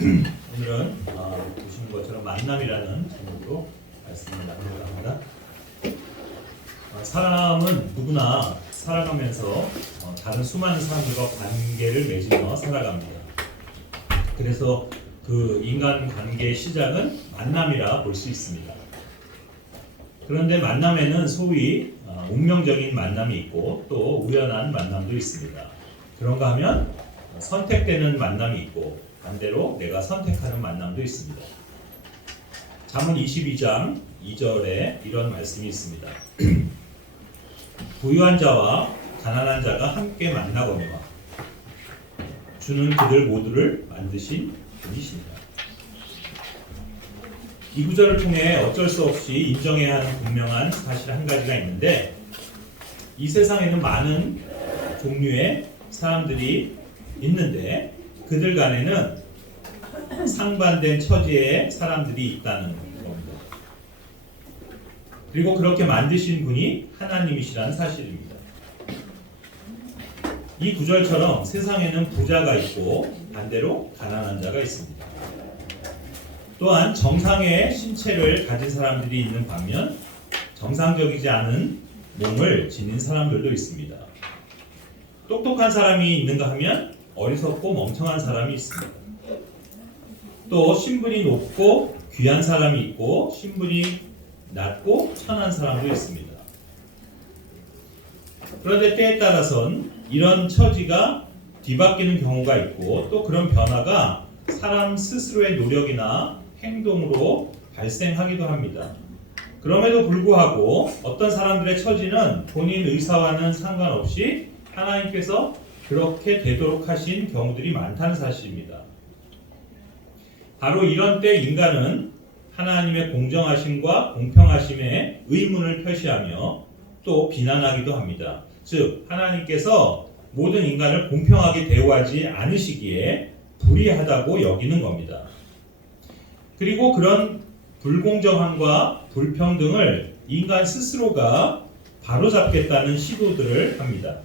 오늘은 보시는 것처럼 만남이라는 제목으로 말씀을 나누려고 합니다. 사람은 누구나 살아가면서 다른 수많은 사람들과 관계를 맺으며 살아갑니다. 그래서 그 인간 관계의 시작은 만남이라 볼 수 있습니다. 그런데 만남에는 소위 운명적인 만남이 있고 또 우연한 만남도 있습니다. 그런가 하면 선택되는 만남이 있고 반대로 내가 선택하는 만남도 있습니다. 잠언 22장 2절에 이런 말씀이 있습니다. 부유한 자와 가난한 자가 함께 만나거니와 주는 그들 모두를 만드신 분이십니다. 이 구절을 통해 어쩔 수 없이 인정해야 하는 분명한 사실 한 가지가 있는데, 이 세상에는 많은 종류의 사람들이 있는데 그들 간에는 상반된 처지의 사람들이 있다는 겁니다. 그리고 그렇게 만드신 분이 하나님이시라는 사실입니다. 이 구절처럼 세상에는 부자가 있고 반대로 가난한 자가 있습니다. 또한 정상의 신체를 가진 사람들이 있는 반면 정상적이지 않은 몸을 지닌 사람들도 있습니다. 똑똑한 사람이 있는가 하면 어리석고 멍청한 사람이 있습니다. 또 신분이 높고 귀한 사람이 있고 신분이 낮고 천한 사람도 있습니다. 그런데 때에 따라선 이런 처지가 뒤바뀌는 경우가 있고 또 그런 변화가 사람 스스로의 노력이나 행동으로 발생하기도 합니다. 그럼에도 불구하고 어떤 사람들의 처지는 본인 의사와는 상관없이 하나님께서 그렇게 되도록 하신 경우들이 많다는 사실입니다. 바로 이런 때 인간은 하나님의 공정하심과 공평하심에 의문을 표시하며 또 비난하기도 합니다. 즉 하나님께서 모든 인간을 공평하게 대우하지 않으시기에 불의하다고 여기는 겁니다. 그리고 그런 불공정함과 불평등을 인간 스스로가 바로잡겠다는 시도들을 합니다.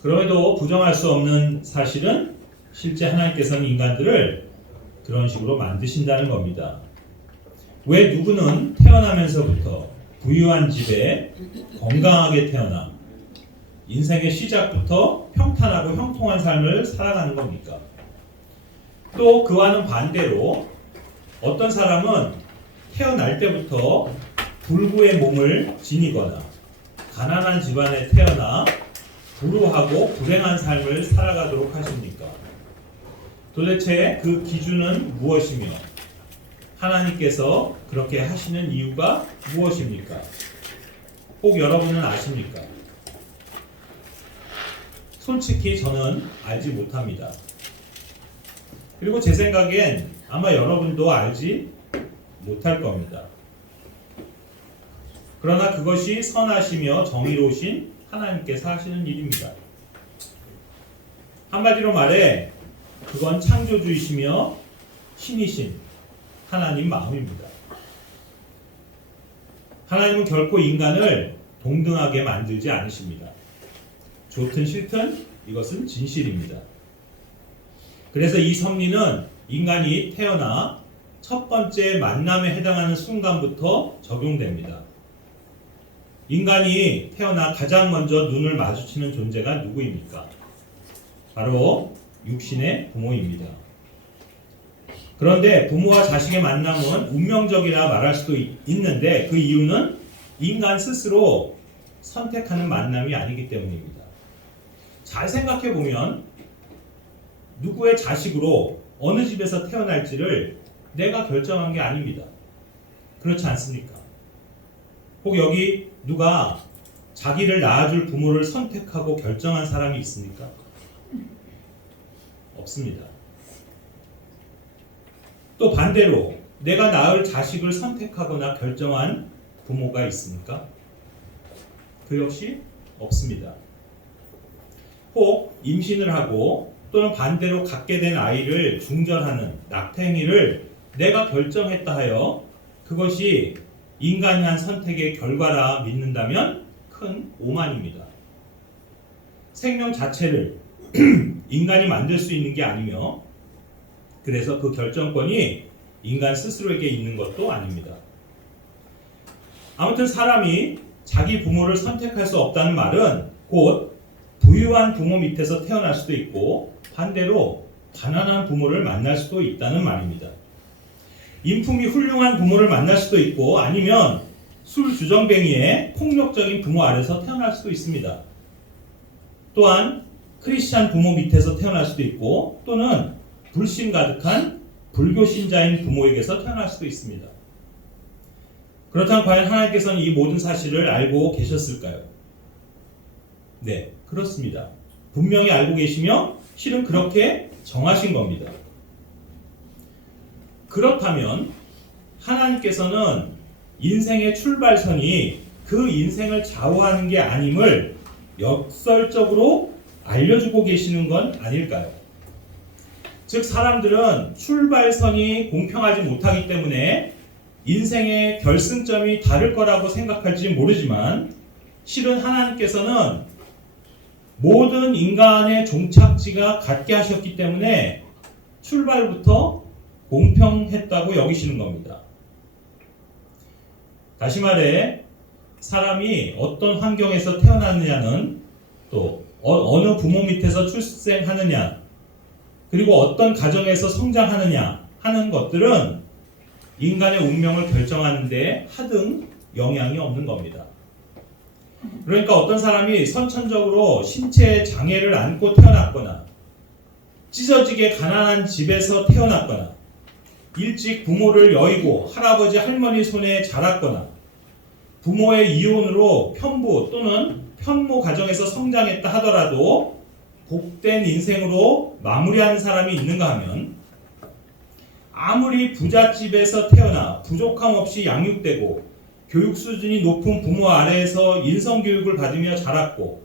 그럼에도 부정할 수 없는 사실은 실제 하나님께서는 인간들을 그런 식으로 만드신다는 겁니다. 왜 누구는 태어나면서부터 부유한 집에 건강하게 태어나 인생의 시작부터 평탄하고 형통한 삶을 살아가는 겁니까? 또 그와는 반대로 어떤 사람은 태어날 때부터 불구의 몸을 지니거나 가난한 집안에 태어나 불우하고 불행한 삶을 살아가도록 하십니까? 도대체 그 기준은 무엇이며 하나님께서 그렇게 하시는 이유가 무엇입니까? 혹 여러분은 아십니까? 솔직히 저는 알지 못합니다. 그리고 제 생각엔 아마 여러분도 알지 못할 겁니다. 그러나 그것이 선하시며 정의로우신 하나님께서 하시는 일입니다. 한마디로 말해 그건 창조주이시며 신이신 하나님 마음입니다. 하나님은 결코 인간을 동등하게 만들지 않으십니다. 좋든 싫든 이것은 진실입니다. 그래서 이 섭리는 인간이 태어나 첫 번째 만남에 해당하는 순간부터 적용됩니다. 인간이 태어나 가장 먼저 눈을 마주치는 존재가 누구입니까? 바로 육신의 부모입니다. 그런데 부모와 자식의 만남은 운명적이라 말할 수도 있는데 그 이유는 인간 스스로 선택하는 만남이 아니기 때문입니다. 잘 생각해 보면 누구의 자식으로 어느 집에서 태어날지를 내가 결정한 게 아닙니다. 그렇지 않습니까? 혹 여기 누가 자기를 낳아줄 부모를 선택하고 결정한 사람이 있습니까? 없습니다. 또 반대로 내가 낳을 자식을 선택하거나 결정한 부모가 있습니까? 그 역시 없습니다. 혹 임신을 하고 또는 반대로 갖게 된 아이를 중절하는 낙태행위를 내가 결정했다 하여 그것이 인간이 한 선택의 결과라 믿는다면 큰 오만입니다. 생명 자체를 인간이 만들 수 있는 게 아니며 그래서 그 결정권이 인간 스스로에게 있는 것도 아닙니다. 아무튼 사람이 자기 부모를 선택할 수 없다는 말은 곧 부유한 부모 밑에서 태어날 수도 있고 반대로 가난한 부모를 만날 수도 있다는 말입니다. 인품이 훌륭한 부모를 만날 수도 있고 아니면 술 주정뱅이의 폭력적인 부모 아래서 태어날 수도 있습니다. 또한 크리스찬 부모 밑에서 태어날 수도 있고 또는 불신 가득한 불교 신자인 부모에게서 태어날 수도 있습니다. 그렇다면 과연 하나님께서는 이 모든 사실을 알고 계셨을까요? 네, 그렇습니다. 분명히 알고 계시며 실은 그렇게 정하신 겁니다. 그렇다면 하나님께서는 인생의 출발선이 그 인생을 좌우하는 게 아님을 역설적으로 알려주고 계시는 건 아닐까요? 즉 사람들은 출발선이 공평하지 못하기 때문에 인생의 결승점이 다를 거라고 생각할지 모르지만 실은 하나님께서는 모든 인간의 종착지가 같게 하셨기 때문에 출발부터 공평했다고 여기시는 겁니다. 다시 말해 사람이 어떤 환경에서 태어났느냐는 또 어느 부모 밑에서 출생하느냐 그리고 어떤 가정에서 성장하느냐 하는 것들은 인간의 운명을 결정하는 데 하등 영향이 없는 겁니다. 그러니까 어떤 사람이 선천적으로 신체 장애를 안고 태어났거나 찢어지게 가난한 집에서 태어났거나 일찍 부모를 여의고 할아버지 할머니 손에 자랐거나 부모의 이혼으로 편부 또는 편모 가정에서 성장했다 하더라도 복된 인생으로 마무리하는 사람이 있는가 하면 아무리 부잣집에서 태어나 부족함 없이 양육되고 교육 수준이 높은 부모 아래에서 인성교육을 받으며 자랐고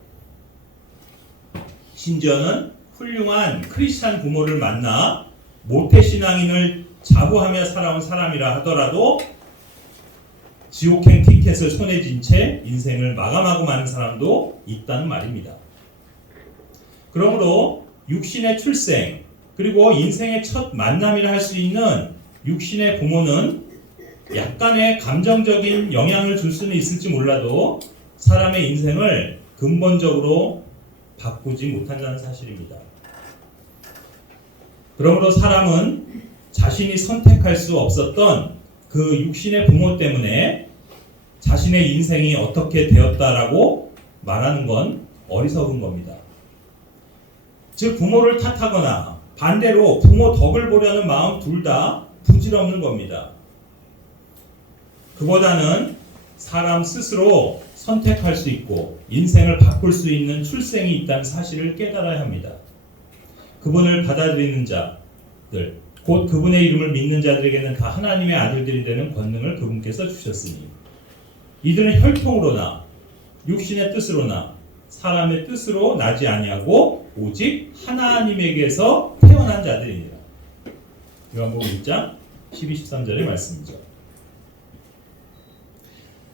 심지어는 훌륭한 크리스찬 부모를 만나 모태신앙인을 자부하며 살아온 사람이라 하더라도 지옥행 티켓을 손에 쥔 채 인생을 마감하고 마는 사람도 있다는 말입니다. 그러므로 육신의 출생 그리고 인생의 첫 만남이라 할 수 있는 육신의 부모는 약간의 감정적인 영향을 줄 수는 있을지 몰라도 사람의 인생을 근본적으로 바꾸지 못한다는 사실입니다. 그러므로 사람은 자신이 선택할 수 없었던 그 육신의 부모 때문에 자신의 인생이 어떻게 되었다라고 말하는 건 어리석은 겁니다. 즉 부모를 탓하거나 반대로 부모 덕을 보려는 마음 둘 다 부질없는 겁니다. 그보다는 사람 스스로 선택할 수 있고 인생을 바꿀 수 있는 출생이 있다는 사실을 깨달아야 합니다. 그분을 받아들이는 자들, 곧 그분의 이름을 믿는 자들에게는 다 하나님의 아들들이 되는 권능을 그분께서 주셨으니 이들은 혈통으로나 육신의 뜻으로나 사람의 뜻으로 나지 아니하고 오직 하나님에게서 태어난 자들이니라. 요한복음 1장 12, 13절의 말씀이죠.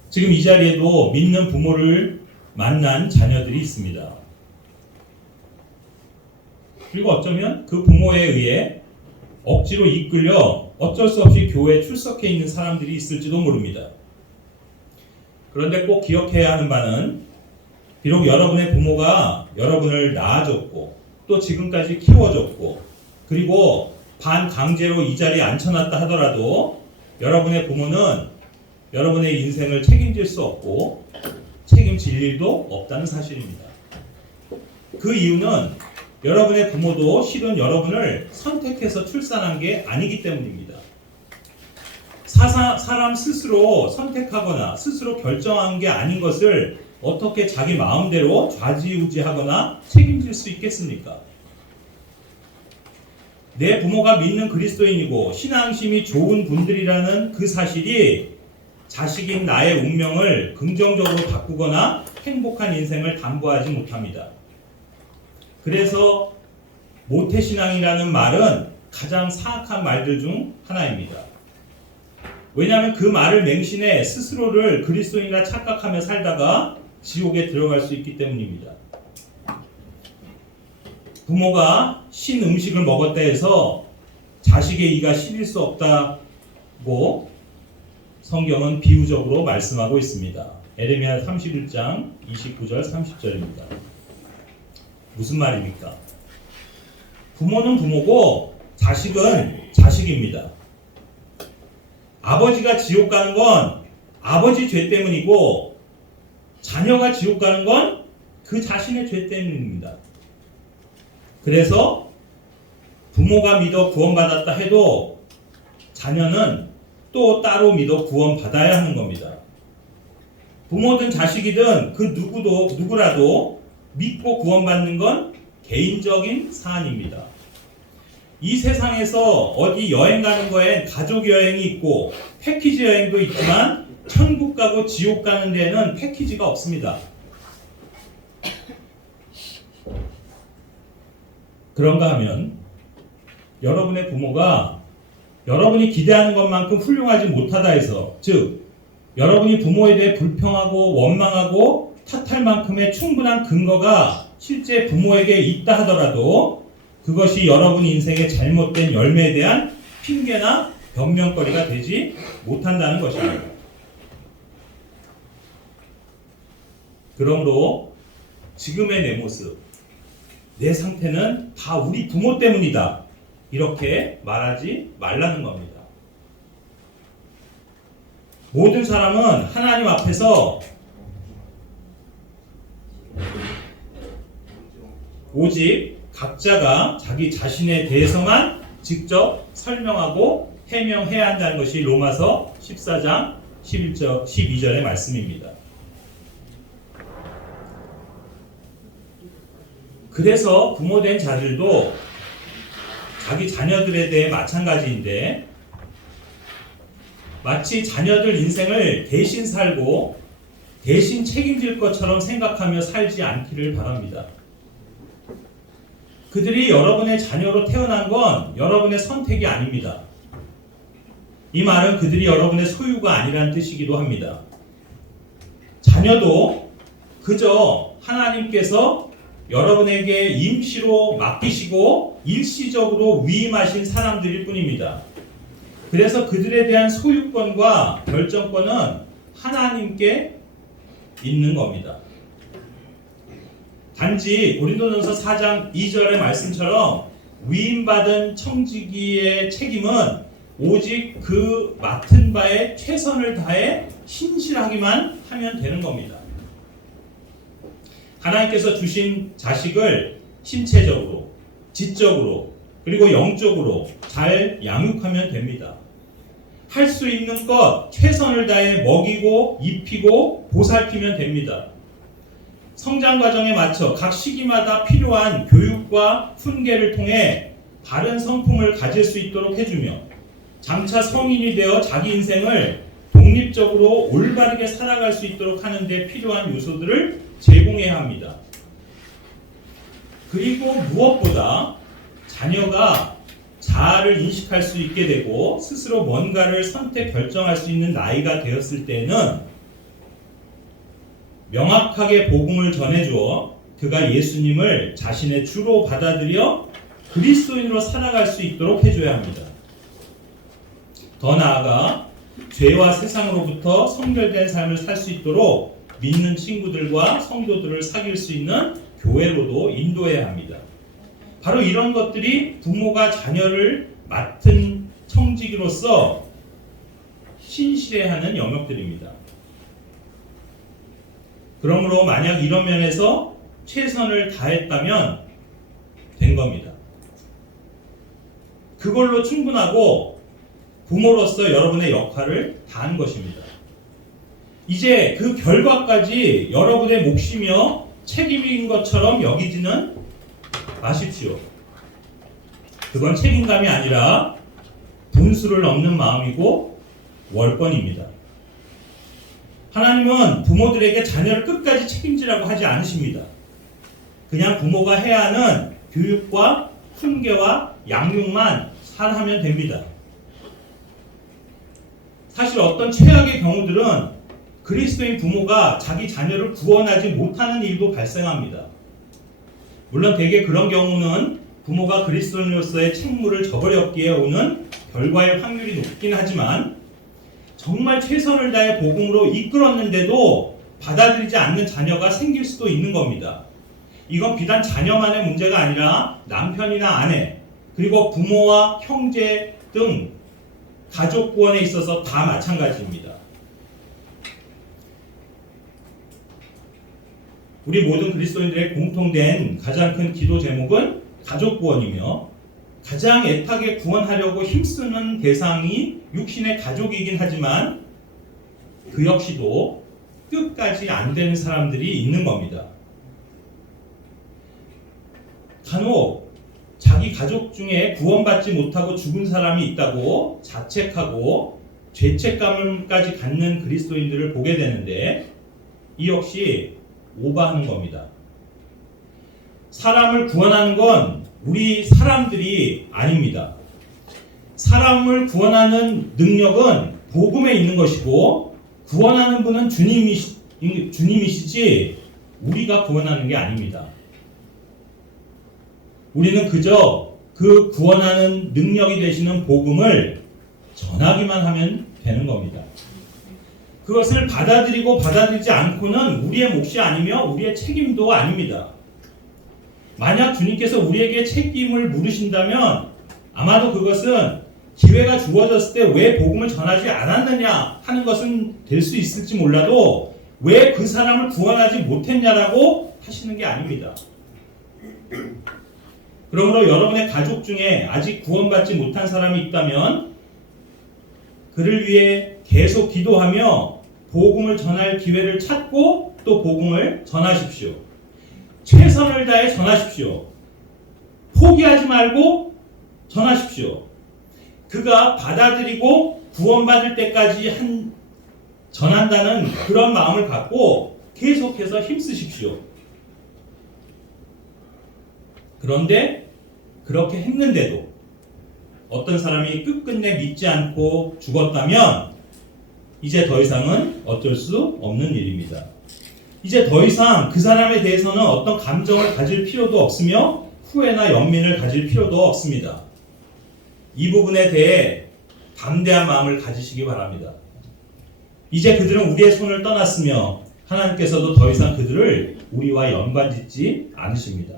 지금 이 자리에도 믿는 부모를 만난 자녀들이 있습니다. 그리고 어쩌면 그 부모에 의해 억지로 이끌려 어쩔 수 없이 교회에 출석해 있는 사람들이 있을지도 모릅니다. 그런데 꼭 기억해야 하는 바는 비록 여러분의 부모가 여러분을 낳아줬고 또 지금까지 키워줬고 그리고 반강제로 이 자리에 앉혀놨다 하더라도 여러분의 부모는 여러분의 인생을 책임질 수 없고 책임질 일도 없다는 사실입니다. 그 이유는 여러분의 부모도 실은 여러분을 선택해서 출산한 게 아니기 때문입니다. 사람 스스로 선택하거나 스스로 결정한 게 아닌 것을 어떻게 자기 마음대로 좌지우지하거나 책임질 수 있겠습니까? 내 부모가 믿는 그리스도인이고 신앙심이 좋은 분들이라는 그 사실이 자식인 나의 운명을 긍정적으로 바꾸거나 행복한 인생을 담보하지 못합니다. 그래서 모태신앙이라는 말은 가장 사악한 말들 중 하나입니다. 왜냐하면 그 말을 맹신해 스스로를 그리스도인이라 착각하며 살다가 지옥에 들어갈 수 있기 때문입니다. 부모가 신음식을 먹었다 해서 자식의 이가 실릴 수 없다고 성경은 비유적으로 말씀하고 있습니다. 에레미야 31장 29절 30절입니다. 무슨 말입니까? 부모는 부모고 자식은 자식입니다. 아버지가 지옥 가는 건 아버지 죄 때문이고 자녀가 지옥 가는 건 그 자신의 죄 때문입니다. 그래서 부모가 믿어 구원받았다 해도 자녀는 또 따로 믿어 구원받아야 하는 겁니다. 부모든 자식이든 그 누구라도 믿고 구원받는 건 개인적인 사안입니다. 이 세상에서 어디 여행 가는 거엔 가족 여행이 있고 패키지 여행도 있지만 천국 가고 지옥 가는 데는 패키지가 없습니다. 그런가 하면 여러분의 부모가 여러분이 기대하는 것만큼 훌륭하지 못하다 해서, 즉 여러분이 부모에 대해 불평하고 원망하고 탓할 만큼의 충분한 근거가 실제 부모에게 있다 하더라도 그것이 여러분 인생의 잘못된 열매에 대한 핑계나 변명거리가 되지 못한다는 것입니다. 그러므로 지금의 내 모습, 내 상태는 다 우리 부모 때문이다, 이렇게 말하지 말라는 겁니다. 모든 사람은 하나님 앞에서 오직 각자가 자기 자신에 대해서만 직접 설명하고 해명해야 한다는 것이 로마서 14장 12절의 말씀입니다. 그래서 부모된 자들도 자기 자녀들에 대해 마찬가지인데 마치 자녀들 인생을 대신 살고 대신 책임질 것처럼 생각하며 살지 않기를 바랍니다. 그들이 여러분의 자녀로 태어난 건 여러분의 선택이 아닙니다. 이 말은 그들이 여러분의 소유가 아니라는 뜻이기도 합니다. 자녀도 그저 하나님께서 여러분에게 임시로 맡기시고 일시적으로 위임하신 사람들일 뿐입니다. 그래서 그들에 대한 소유권과 결정권은 하나님께 있는 겁니다. 단지 고린도전서 4장 2절의 말씀처럼 위임받은 청지기의 책임은 오직 그 맡은 바에 최선을 다해 신실하기만 하면 되는 겁니다. 하나님께서 주신 자식을 신체적으로, 지적으로, 그리고 영적으로 잘 양육하면 됩니다. 할 수 있는 것 최선을 다해 먹이고 입히고 보살피면 됩니다. 성장 과정에 맞춰 각 시기마다 필요한 교육과 훈계를 통해 바른 성품을 가질 수 있도록 해주며 장차 성인이 되어 자기 인생을 독립적으로 올바르게 살아갈 수 있도록 하는 데 필요한 요소들을 제공해야 합니다. 그리고 무엇보다 자녀가 자아를 인식할 수 있게 되고 스스로 뭔가를 선택 결정할 수 있는 나이가 되었을 때는 명확하게 복음을 전해주어 그가 예수님을 자신의 주로 받아들여 그리스도인으로 살아갈 수 있도록 해줘야 합니다. 더 나아가 죄와 세상으로부터 성결된 삶을 살 수 있도록 믿는 친구들과 성도들을 사귈 수 있는 교회로도 인도해야 합니다. 바로 이런 것들이 부모가 자녀를 맡은 청지기로서 신실해야 하는 영역들입니다. 그러므로 만약 이런 면에서 최선을 다했다면 된 겁니다. 그걸로 충분하고 부모로서 여러분의 역할을 다한 것입니다. 이제 그 결과까지 여러분의 몫이며 책임인 것처럼 여기지는 마십시오. 그건 책임감이 아니라 분수를 넘는 마음이고 월권입니다. 하나님은 부모들에게 자녀를 끝까지 책임지라고 하지 않으십니다. 그냥 부모가 해야 하는 교육과 훈계와 양육만 잘하면 됩니다. 사실 어떤 최악의 경우들은 그리스도인 부모가 자기 자녀를 구원하지 못하는 일도 발생합니다. 물론 대개 그런 경우는 부모가 그리스도인으로서의 책무를 저버렸기에 오는 결과의 확률이 높긴 하지만 정말 최선을 다해 복음으로 이끌었는데도 받아들이지 않는 자녀가 생길 수도 있는 겁니다. 이건 비단 자녀만의 문제가 아니라 남편이나 아내 그리고 부모와 형제 등 가족 구원에 있어서 다 마찬가지입니다. 우리 모든 그리스도인들의 공통된 가장 큰 기도 제목은 가족 구원이며 가장 애타게 구원하려고 힘쓰는 대상이 육신의 가족이긴 하지만 그 역시도 끝까지 안 되는 사람들이 있는 겁니다. 간혹 자기 가족 중에 구원받지 못하고 죽은 사람이 있다고 자책하고 죄책감까지 갖는 그리스도인들을 보게 되는데 이 역시 오버하는 겁니다. 사람을 구원하는 건 우리 사람들이 아닙니다. 사람을 구원하는 능력은 복음에 있는 것이고 구원하는 분은 주님이시지 우리가 구원하는 게 아닙니다. 우리는 그저 그 구원하는 능력이 되시는 복음을 전하기만 하면 되는 겁니다. 그것을 받아들이고 받아들이지 않고는 우리의 몫이 아니며 우리의 책임도 아닙니다. 만약 주님께서 우리에게 책임을 물으신다면 아마도 그것은 기회가 주어졌을 때 왜 복음을 전하지 않았느냐 하는 것은 될 수 있을지 몰라도 왜 그 사람을 구원하지 못했냐라고 하시는 게 아닙니다. 그러므로 여러분의 가족 중에 아직 구원받지 못한 사람이 있다면 그를 위해 계속 기도하며 복음을 전할 기회를 찾고 또 복음을 전하십시오. 최선을 다해 전하십시오. 포기하지 말고 전하십시오. 그가 받아들이고 구원받을 때까지 전한다는 그런 마음을 갖고 계속해서 힘쓰십시오. 그런데 그렇게 했는데도 어떤 사람이 끝끝내 믿지 않고 죽었다면 이제 더 이상은 어쩔 수 없는 일입니다. 이제 더 이상 그 사람에 대해서는 어떤 감정을 가질 필요도 없으며 후회나 연민을 가질 필요도 없습니다. 이 부분에 대해 담대한 마음을 가지시기 바랍니다. 이제 그들은 우리의 손을 떠났으며 하나님께서도 더 이상 그들을 우리와 연관짓지 않으십니다.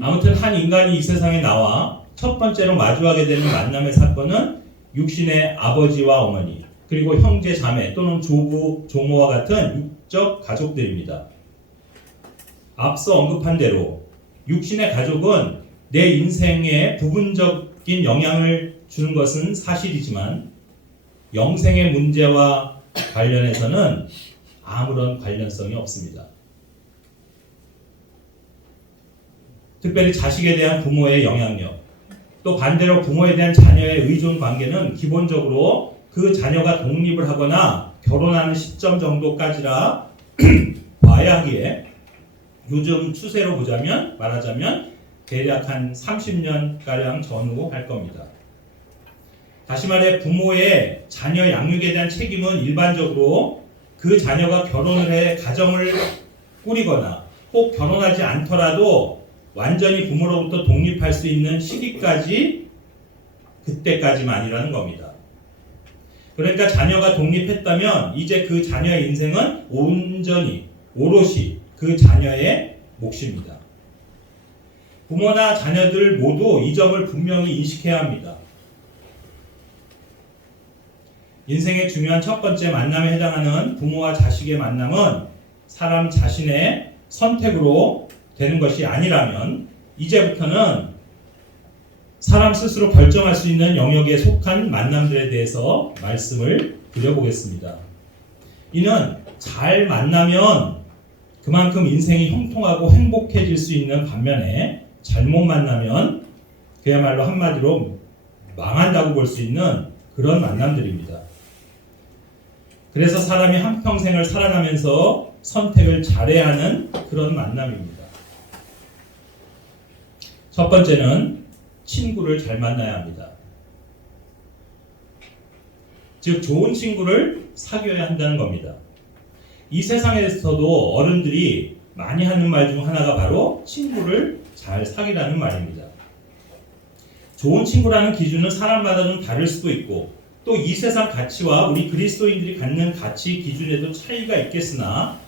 아무튼 한 인간이 이 세상에 나와 첫 번째로 마주하게 되는 만남의 사건은 육신의 아버지와 어머니 그리고 형제 자매 또는 조부 조모와 같은 육적 가족들입니다. 앞서 언급한 대로 육신의 가족은 내 인생에 부분적인 영향을 주는 것은 사실이지만 영생의 문제와 관련해서는 아무런 관련성이 없습니다. 특별히 자식에 대한 부모의 영향력, 또 반대로 부모에 대한 자녀의 의존 관계는 기본적으로 그 자녀가 독립을 하거나 결혼하는 시점 정도까지라 봐야 하기에 요즘 추세로 말하자면 대략 한 30년가량 전후 할 겁니다. 다시 말해 부모의 자녀 양육에 대한 책임은 일반적으로 그 자녀가 결혼을 해 가정을 꾸리거나 혹 결혼하지 않더라도 완전히 부모로부터 독립할 수 있는 시기까지 그때까지만이라는 겁니다. 그러니까 자녀가 독립했다면 이제 그 자녀의 인생은 온전히 오롯이 그 자녀의 몫입니다. 부모나 자녀들 모두 이 점을 분명히 인식해야 합니다. 인생의 중요한 첫 번째 만남에 해당하는 부모와 자식의 만남은 사람 자신의 선택으로 되는 것이 아니라면 이제부터는 사람 스스로 결정할 수 있는 영역에 속한 만남들에 대해서 말씀을 드려보겠습니다. 이는 잘 만나면 그만큼 인생이 형통하고 행복해질 수 있는 반면에 잘못 만나면 그야말로 한마디로 망한다고 볼 수 있는 그런 만남들입니다. 그래서 사람이 한평생을 살아가면서 선택을 잘해야 하는 그런 만남입니다. 첫 번째는 친구를 잘 만나야 합니다. 즉 좋은 친구를 사귀어야 한다는 겁니다. 이 세상에서도 어른들이 많이 하는 말 중 하나가 바로 친구를 잘 사귀라는 말입니다. 좋은 친구라는 기준은 사람마다 좀 다를 수도 있고 또 이 세상 가치와 우리 그리스도인들이 갖는 가치 기준에도 차이가 있겠으나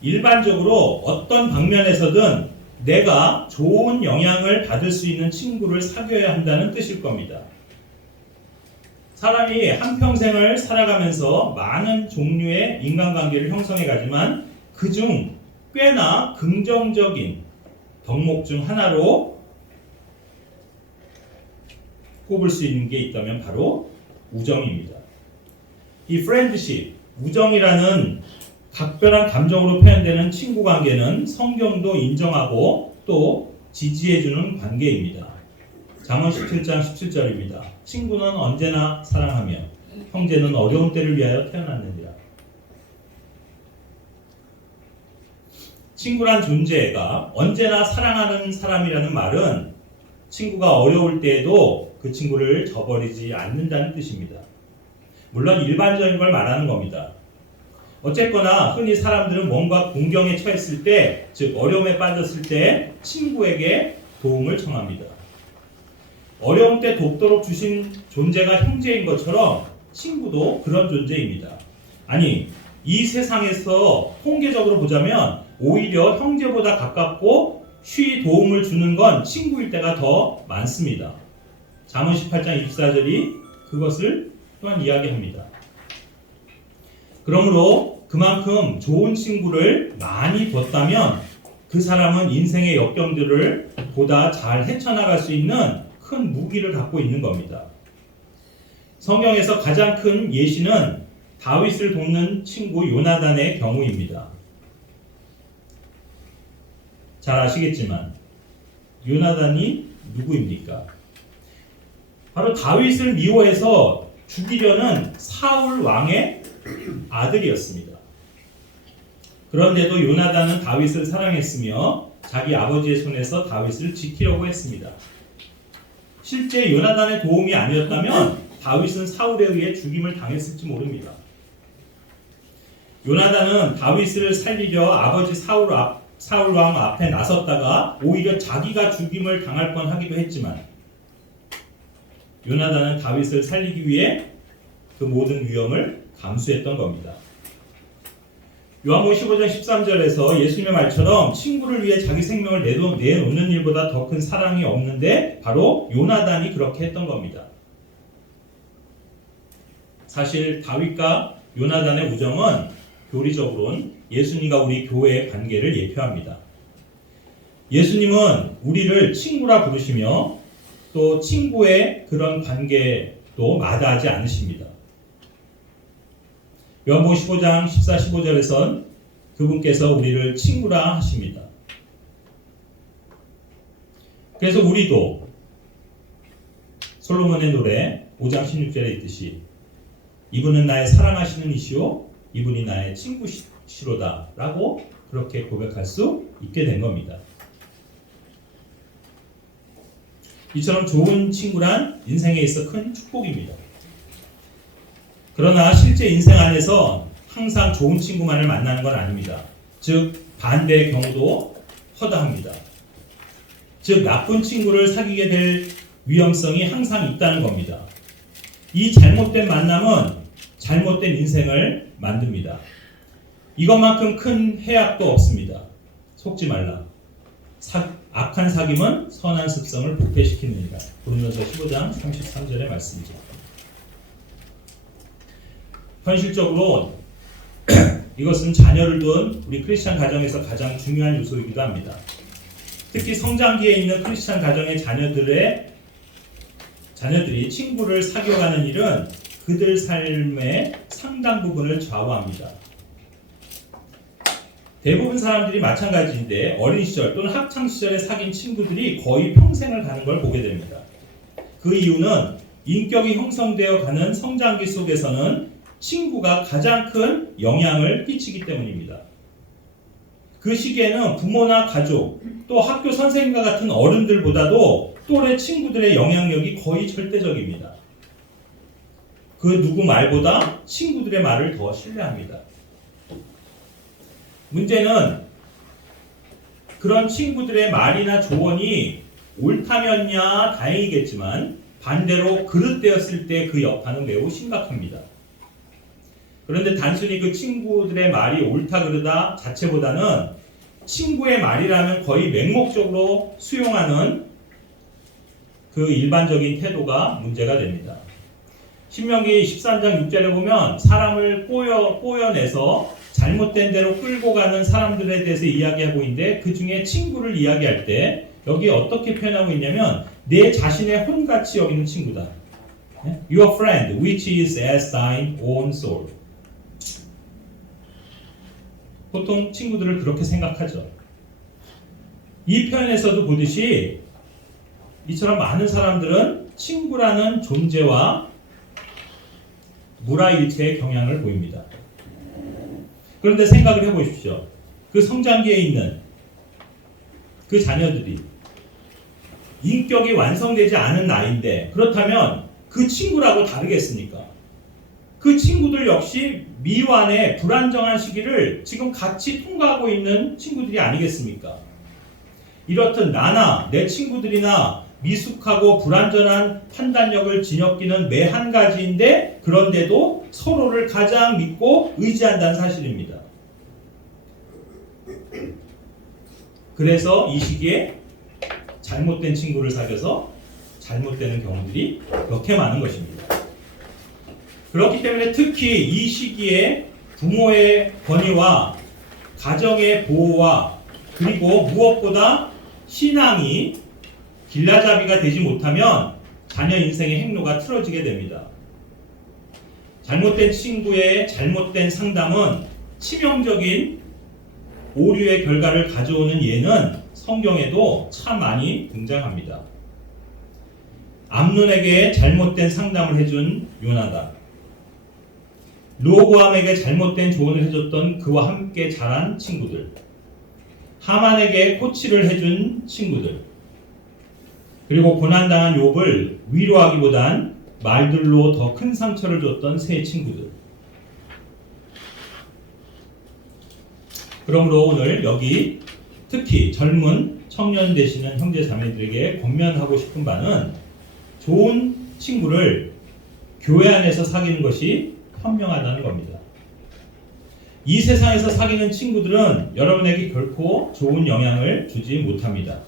일반적으로 어떤 방면에서든 내가 좋은 영향을 받을 수 있는 친구를 사귀어야 한다는 뜻일 겁니다. 사람이 한평생을 살아가면서 많은 종류의 인간관계를 형성해 가지만 그중 꽤나 긍정적인 덕목 중 하나로 꼽을 수 있는 게 있다면 바로 우정입니다. 이 friendship, 우정이라는 각별한 감정으로 표현되는 친구 관계는 성경도 인정하고 또 지지해주는 관계입니다. 잠언 17장 17절입니다. 친구는 언제나 사랑하며 형제는 어려운 때를 위하여 태어났느니라. 친구란 존재가 언제나 사랑하는 사람이라는 말은 친구가 어려울 때에도 그 친구를 저버리지 않는다는 뜻입니다. 물론 일반적인 걸 말하는 겁니다. 어쨌거나 흔히 사람들은 뭔가 공경에 처했을 때, 즉 어려움에 빠졌을 때 친구에게 도움을 청합니다. 어려움 때 돕도록 주신 존재가 형제인 것처럼 친구도 그런 존재입니다. 아니, 이 세상에서 통계적으로 보자면 오히려 형제보다 가깝고 쉬이 도움을 주는 건 친구일 때가 더 많습니다. 잠언 18장 24절이 그것을 또한 이야기합니다. 그러므로 그만큼 좋은 친구를 많이 뒀다면 그 사람은 인생의 역경들을 보다 잘 헤쳐나갈 수 있는 큰 무기를 갖고 있는 겁니다. 성경에서 가장 큰 예시는 다윗을 돕는 친구 요나단의 경우입니다. 잘 아시겠지만 요나단이 누구입니까? 바로 다윗을 미워해서 죽이려는 사울 왕의 아들이었습니다. 그런데도 요나단은 다윗을 사랑했으며 자기 아버지의 손에서 다윗을 지키려고 했습니다. 실제 요나단의 도움이 아니었다면 다윗은 사울에 의해 죽임을 당했을지 모릅니다. 요나단은 다윗을 살리려 아버지 사울 왕 앞에 나섰다가 오히려 자기가 죽임을 당할 뻔하기도 했지만 요나단은 다윗을 살리기 위해 그 모든 위험을 감수했던 겁니다. 요한복음 15장 13절에서 예수님의 말처럼 친구를 위해 자기 생명을 내놓는 일보다 더 큰 사랑이 없는데 바로 요나단이 그렇게 했던 겁니다. 사실 다윗과 요나단의 우정은 교리적으로는 예수님과 우리 교회의 관계를 예표합니다. 예수님은 우리를 친구라 부르시며 또 친구의 그런 관계도 마다하지 않으십니다. 요한복음 15장 14, 15절에선 그분께서 우리를 친구라 하십니다. 그래서 우리도 솔로몬의 노래 5장 16절에 있듯이 이분은 나의 사랑하시는 이시오 이분이 나의 친구시로다 라고 그렇게 고백할 수 있게 된 겁니다. 이처럼 좋은 친구란 인생에 있어 큰 축복입니다. 그러나 실제 인생 안에서 항상 좋은 친구만을 만나는 건 아닙니다. 즉 반대의 경우도 허다합니다. 즉 나쁜 친구를 사귀게 될 위험성이 항상 있다는 겁니다. 이 잘못된 만남은 잘못된 인생을 만듭니다. 이것만큼 큰 해악도 없습니다. 속지 말라. 악한 사귐은 선한 습성을 부패시키느니라. 고린도서 15장 33절의 말씀이죠. 현실적으로 이것은 자녀를 둔 우리 크리스찬 가정에서 가장 중요한 요소이기도 합니다. 특히 성장기에 있는 크리스찬 가정의 자녀들이 친구를 사귀어가는 일은 그들 삶의 상당 부분을 좌우합니다. 대부분 사람들이 마찬가지인데 어린 시절 또는 학창 시절에 사귄 친구들이 거의 평생을 가는 걸 보게 됩니다. 그 이유는 인격이 형성되어 가는 성장기 속에서는 친구가 가장 큰 영향을 끼치기 때문입니다. 그 시기에는 부모나 가족, 또 학교 선생님과 같은 어른들보다도 또래 친구들의 영향력이 거의 절대적입니다. 그 누구 말보다 친구들의 말을 더 신뢰합니다. 문제는 그런 친구들의 말이나 조언이 옳다면야 다행이겠지만 반대로 그릇되었을 때 그 여파는 매우 심각합니다. 그런데 단순히 그 친구들의 말이 옳다 그르다 자체보다는 친구의 말이라면 거의 맹목적으로 수용하는 그 일반적인 태도가 문제가 됩니다. 신명기 13장 6절에 보면 사람을 꼬여내서 잘못된 대로 끌고 가는 사람들에 대해서 이야기하고 있는데 그 중에 친구를 이야기할 때 여기 어떻게 표현하고 있냐면 내 자신의 혼같이 여기는 친구다. Your friend, which is as thine own soul. 보통 친구들을 그렇게 생각하죠. 이 표현에서도 보듯이 이처럼 많은 사람들은 친구라는 존재와 물화일체의 경향을 보입니다. 그런데 생각을 해보십시오. 그 성장기에 있는 그 자녀들이 인격이 완성되지 않은 나이인데 그렇다면 그 친구라고 다르겠습니까? 그 친구들 역시 미완의 불안정한 시기를 지금 같이 통과하고 있는 친구들이 아니겠습니까? 이렇듯 나나 내 친구들이나 미숙하고 불완전한 판단력을 지녔기는 매 한 가지인데 그런데도 서로를 가장 믿고 의지한다는 사실입니다. 그래서 이 시기에 잘못된 친구를 사귀어서 잘못되는 경우들이 그렇게 많은 것입니다. 그렇기 때문에 특히 이 시기에 부모의 권위와 가정의 보호와 그리고 무엇보다 신앙이 길라잡이가 되지 못하면 자녀 인생의 행로가 틀어지게 됩니다. 잘못된 친구의 잘못된 상담은 치명적인 오류의 결과를 가져오는 예는 성경에도 참 많이 등장합니다. 암논에게 잘못된 상담을 해준 요나단, 르호보암에게 잘못된 조언을 해줬던 그와 함께 자란 친구들, 하만에게 코치를 해준 친구들, 그리고 고난당한 욥을 위로하기보단 말들로 더 큰 상처를 줬던 세 친구들. 그러므로 오늘 여기 특히 젊은 청년 되시는 형제 자매들에게 권면하고 싶은 바는 좋은 친구를 교회 안에서 사귀는 것이 현명하다는 겁니다. 이 세상에서 사귀는 친구들은 여러분에게 결코 좋은 영향을 주지 못합니다.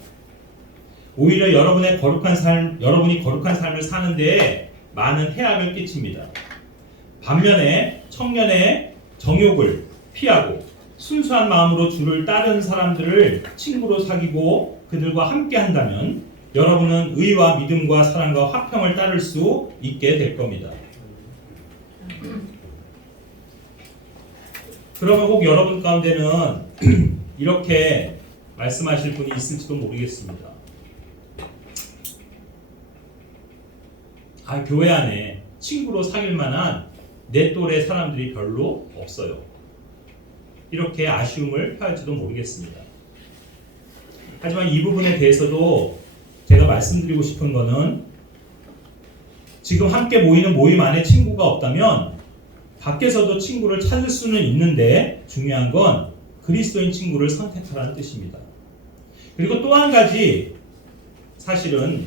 오히려 여러분이 거룩한 삶을 사는 데에 많은 해악을 끼칩니다. 반면에 청년의 정욕을 피하고 순수한 마음으로 주를 따르는 사람들을 친구로 사귀고 그들과 함께 한다면 여러분은 의와 믿음과 사랑과 화평을 따를 수 있게 될 겁니다. 그러면 혹 여러분 가운데는 이렇게 말씀하실 분이 있을지도 모르겠습니다. 교회 안에 친구로 사귈 만한 내 또래 사람들이 별로 없어요. 이렇게 아쉬움을 표할지도 모르겠습니다. 하지만 이 부분에 대해서도 제가 말씀드리고 싶은 거는 지금 함께 모이는 모임 안에 친구가 없다면 밖에서도 친구를 찾을 수는 있는데 중요한 건 그리스도인 친구를 선택하라는 뜻입니다. 그리고 또 한 가지 사실은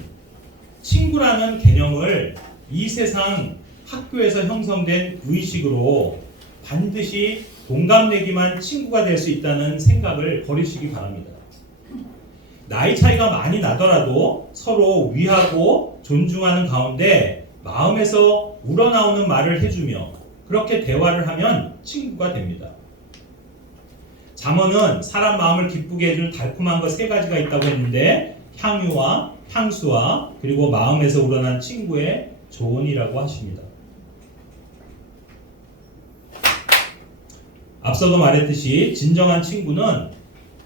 친구라는 개념을 이 세상 학교에서 형성된 의식으로 반드시 동갑내기만 친구가 될 수 있다는 생각을 버리시기 바랍니다. 나이 차이가 많이 나더라도 서로 위하고 존중하는 가운데 마음에서 우러나오는 말을 해주며 그렇게 대화를 하면 친구가 됩니다. 잠언은 사람 마음을 기쁘게 해줄 달콤한 것 세 가지가 있다고 했는데 향유와 향수와 그리고 마음에서 우러난 친구의 조언이라고 하십니다. 앞서도 말했듯이 진정한 친구는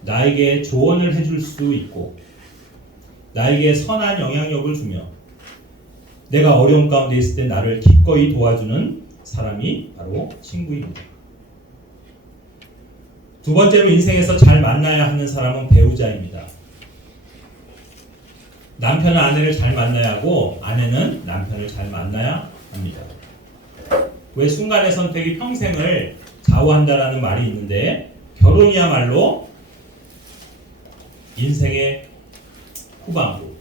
나에게 조언을 해줄 수 있고 나에게 선한 영향력을 주며 내가 어려운 가운데 있을 때 나를 기꺼이 도와주는 사람이 바로 친구입니다. 두 번째로 인생에서 잘 만나야 하는 사람은 배우자입니다. 남편은 아내를 잘 만나야 하고 아내는 남편을 잘 만나야 합니다. 왜 순간의 선택이 평생을 좌우한다라는 말이 있는데 결혼이야말로 인생의 후반부,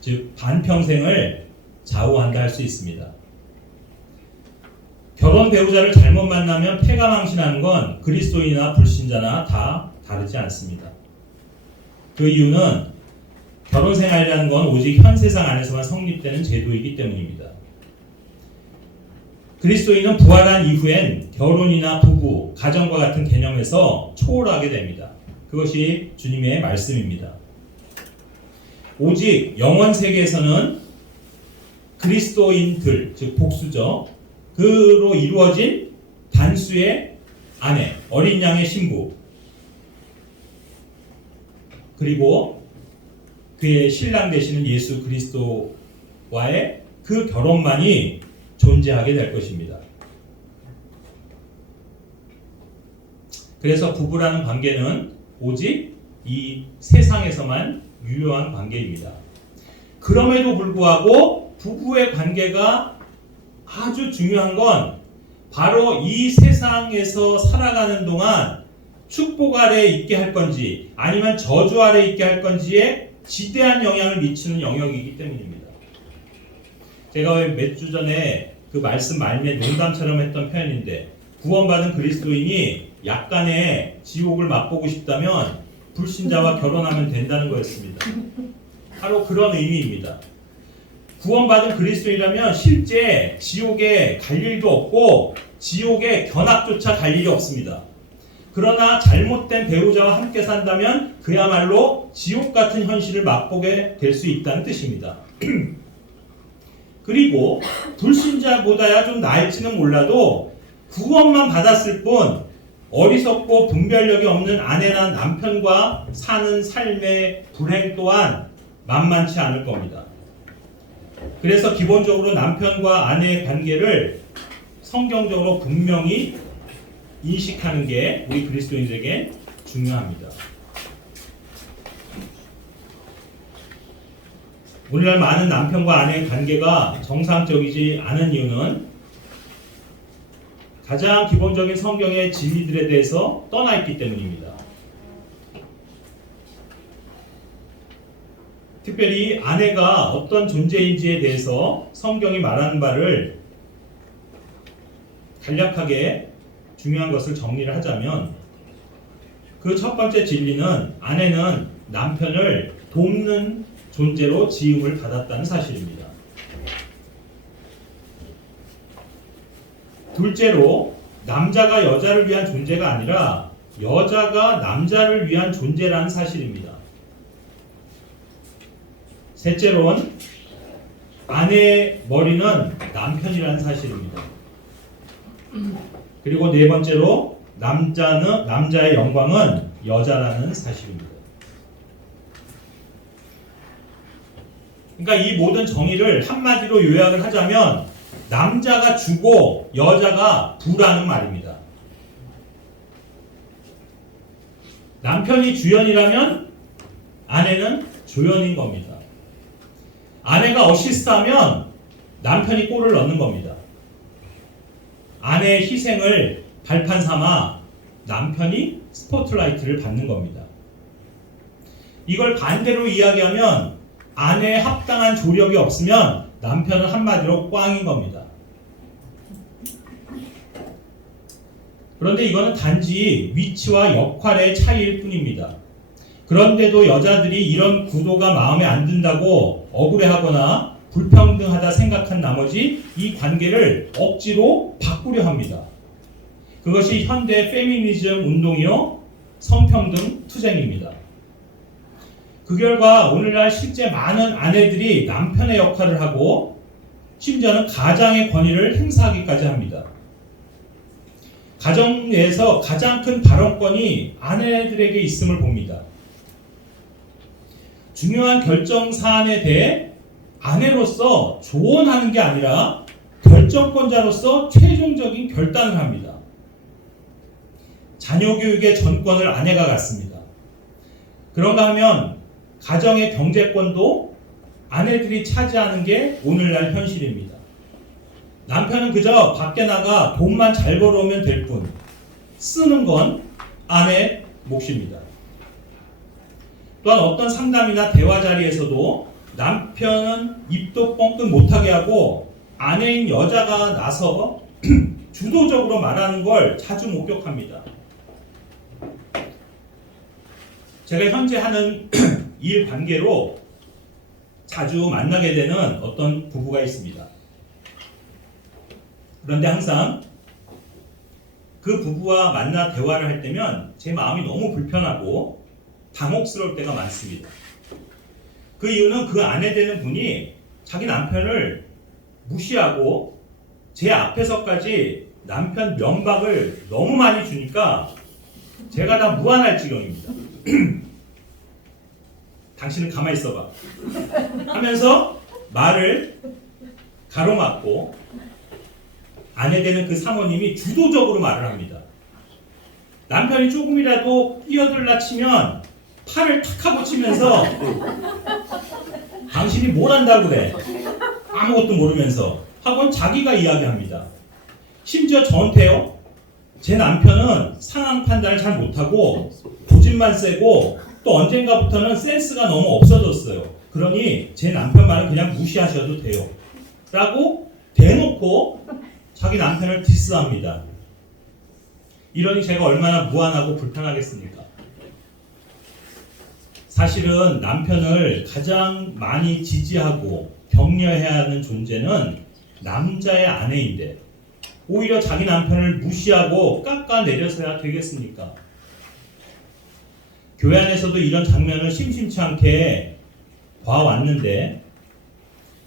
즉 반평생을 좌우한다 할 수 있습니다. 결혼 배우자를 잘못 만나면 패가 망신하는 건 그리스도인이나 불신자나 다 다르지 않습니다. 그 이유는 결혼 생활이라는 건 오직 현 세상 안에서만 성립되는 제도이기 때문입니다. 그리스도인은 부활한 이후엔 결혼이나 부부, 가정과 같은 개념에서 초월하게 됩니다. 그것이 주님의 말씀입니다. 오직 영원 세계에서는 그리스도인들, 즉 복수죠. 그로 이루어진 단수의 아내, 어린 양의 신부, 그리고 그의 신랑 되시는 예수 그리스도와의 그 결혼만이 존재하게 될 것입니다. 그래서 부부라는 관계는 오직 이 세상에서만 유효한 관계입니다. 그럼에도 불구하고 부부의 관계가 아주 중요한 건 바로 이 세상에서 살아가는 동안 축복 아래에 있게 할 건지 아니면 저주 아래에 있게 할 건지에 지대한 영향을 미치는 영역이기 때문입니다. 제가 몇 주 전에 그 말씀 말미에 농담처럼 했던 표현인데, 구원받은 그리스도인이 약간의 지옥을 맛보고 싶다면 불신자와 결혼하면 된다는 거였습니다. 바로 그런 의미입니다. 구원받은 그리스도인이라면 실제 지옥에 갈 일도 없고 지옥에 견학조차 갈 일이 없습니다. 그러나 잘못된 배우자와 함께 산다면 그야말로 지옥 같은 현실을 맛보게 될 수 있다는 뜻입니다. 그리고 불신자보다야 좀 나을지는 몰라도 구원만 받았을 뿐 어리석고 분별력이 없는 아내나 남편과 사는 삶의 불행 또한 만만치 않을 겁니다. 그래서 기본적으로 남편과 아내의 관계를 성경적으로 분명히 인식하는 게 우리 그리스도인들에게 중요합니다. 오늘날 많은 남편과 아내의 관계가 정상적이지 않은 이유는 가장 기본적인 성경의 진리들에 대해서 떠나 있기 때문입니다. 특별히 아내가 어떤 존재인지에 대해서 성경이 말하는 바를 간략하게 중요한 것을 정리를 하자면, 그 첫 번째 진리는 아내는 남편을 돕는 존재로 지음을 받았다는 사실입니다. 둘째로, 남자가 여자를 위한 존재가 아니라 여자가 남자를 위한 존재라는 사실입니다. 셋째로는 아내의 머리는 남편이라는 사실입니다. 그리고 네 번째로 남자의 영광은 여자라는 사실입니다. 그러니까 이 모든 정의를 한마디로 요약을 하자면 남자가 주고 여자가 부라는 말입니다. 남편이 주연이라면 아내는 조연인 겁니다. 아내가 어시스트하면 남편이 골을 넣는 겁니다. 아내의 희생을 발판 삼아 남편이 스포트라이트를 받는 겁니다. 이걸 반대로 이야기하면 아내의 합당한 조력이 없으면 남편은 한마디로 꽝인 겁니다. 그런데 이거는 단지 위치와 역할의 차이일 뿐입니다. 그런데도 여자들이 이런 구도가 마음에 안 든다고 억울해하거나 불평등하다 생각한 나머지 이 관계를 억지로 바꾸려 합니다. 그것이 현대 페미니즘 운동이요, 성평등 투쟁입니다. 그 결과 오늘날 실제 많은 아내들이 남편의 역할을 하고 심지어는 가장의 권위를 행사하기까지 합니다. 가정 내에서 가장 큰 발언권이 아내들에게 있음을 봅니다. 중요한 결정 사안에 대해 아내로서 조언하는 게 아니라 결정권자로서 최종적인 결단을 합니다. 자녀 교육의 전권을 아내가 갖습니다. 그런가 하면 가정의 경제권도 아내들이 차지하는 게 오늘날 현실입니다. 남편은 그저 밖에 나가 돈만 잘 벌어오면 될 뿐, 쓰는 건 아내의 몫입니다. 또한 어떤 상담이나 대화 자리에서도 남편은 입도 뻥끗 못하게 하고 아내인 여자가 나서 주도적으로 말하는 걸 자주 목격합니다. 제가 현재 하는 일 관계로 자주 만나게 되는 어떤 부부가 있습니다. 그런데 항상 그 부부와 만나 대화를 할 때면 제 마음이 너무 불편하고 당혹스러울 때가 많습니다. 그 이유는 그 아내 되는 분이 자기 남편을 무시하고 제 앞에서까지 남편 면박을 너무 많이 주니까 제가 다 무안할 지경입니다. 당신은 가만히 있어봐 하면서 말을 가로막고 아내 되는 그 사모님이 주도적으로 말을 합니다. 남편이 조금이라도 끼어들라 치면 팔을 탁 하고 치면서 당신이 뭘 한다고 그래 아무것도 모르면서 하고는 자기가 이야기합니다. 심지어 저한테요, 제 남편은 상황 판단을 잘 못하고 고집만 세고 또 언젠가부터는 센스가 너무 없어졌어요. 그러니 제 남편 말은 그냥 무시하셔도 돼요 라고 대놓고 자기 남편을 디스합니다. 이러니 제가 얼마나 무안하고 불편하겠습니까? 사실은 남편을 가장 많이 지지하고 격려해야 하는 존재는 남자의 아내인데 오히려 자기 남편을 무시하고 깎아내려서야 되겠습니까? 교회 안에서도 이런 장면을 심심치 않게 봐왔는데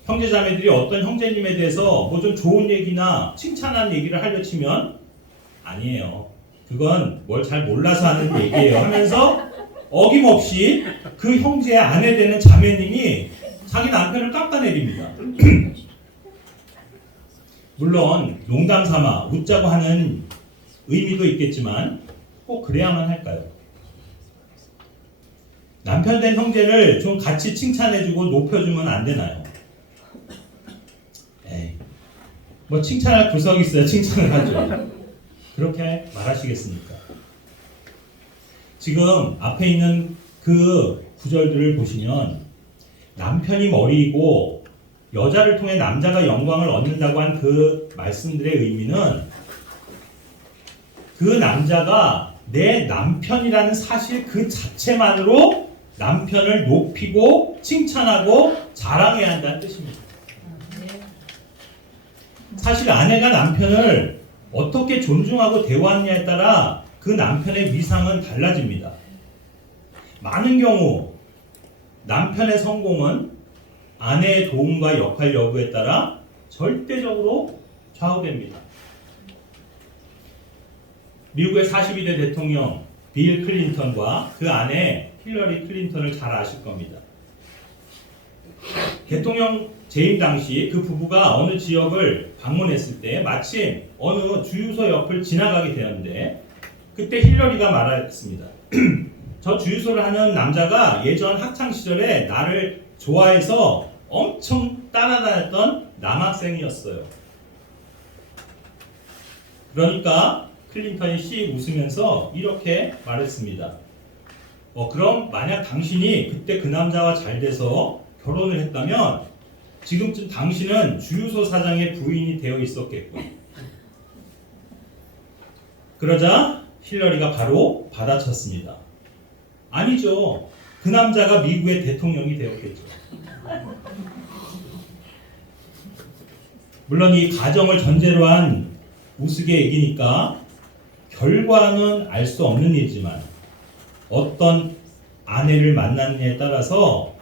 형제자매들이 어떤 형제님에 대해서 뭐 좀 좋은 얘기나 칭찬한 얘기를 하려 치면 아니에요. 그건 뭘 잘 몰라서 하는 얘기예요 하면서 어김없이 그 형제의 아내 되는 자매님이 자기 남편을 깎아내립니다. 물론 농담 삼아 웃자고 하는 의미도 있겠지만 꼭 그래야만 할까요? 남편 된 형제를 좀 같이 칭찬해주고 높여주면 안 되나요? 에이, 뭐 칭찬할 구석이 있어야 칭찬을 하죠. 그렇게 말하시겠습니까? 지금 앞에 있는 그 구절들을 보시면 남편이 머리이고 여자를 통해 남자가 영광을 얻는다고 한 그 말씀들의 의미는 그 남자가 내 남편이라는 사실 그 자체만으로 남편을 높이고 칭찬하고 자랑해야 한다는 뜻입니다. 사실 아내가 남편을 어떻게 존중하고 대우하느냐에 따라 그 남편의 위상은 달라집니다. 많은 경우 남편의 성공은 아내의 도움과 역할 여부에 따라 절대적으로 좌우됩니다. 미국의 42대 대통령 빌 클린턴과 그 아내 힐러리 클린턴을 잘 아실 겁니다. 대통령 재임 당시 그 부부가 어느 지역을 방문했을 때 마침 어느 주유소 옆을 지나가게 되었는데 그때 힐러리가 말했습니다. 저 주유소를 하는 남자가 예전 학창시절에 나를 좋아해서 엄청 따라다녔던 남학생이었어요. 그러니까 클린턴이 씩 웃으면서 이렇게 말했습니다. 그럼 만약 당신이 그때 그 남자와 잘 돼서 결혼을 했다면 지금쯤 당신은 주유소 사장의 부인이 되어 있었겠군. 그러자 힐러리가 바로 받아쳤습니다. 아니죠. 그 남자가 미국의 대통령이 되었겠죠. 물론 이 가정을 전제로 한 우스개 얘기니까 결과는 알 수 없는 일이지만 어떤 아내를 만났느냐에 따라서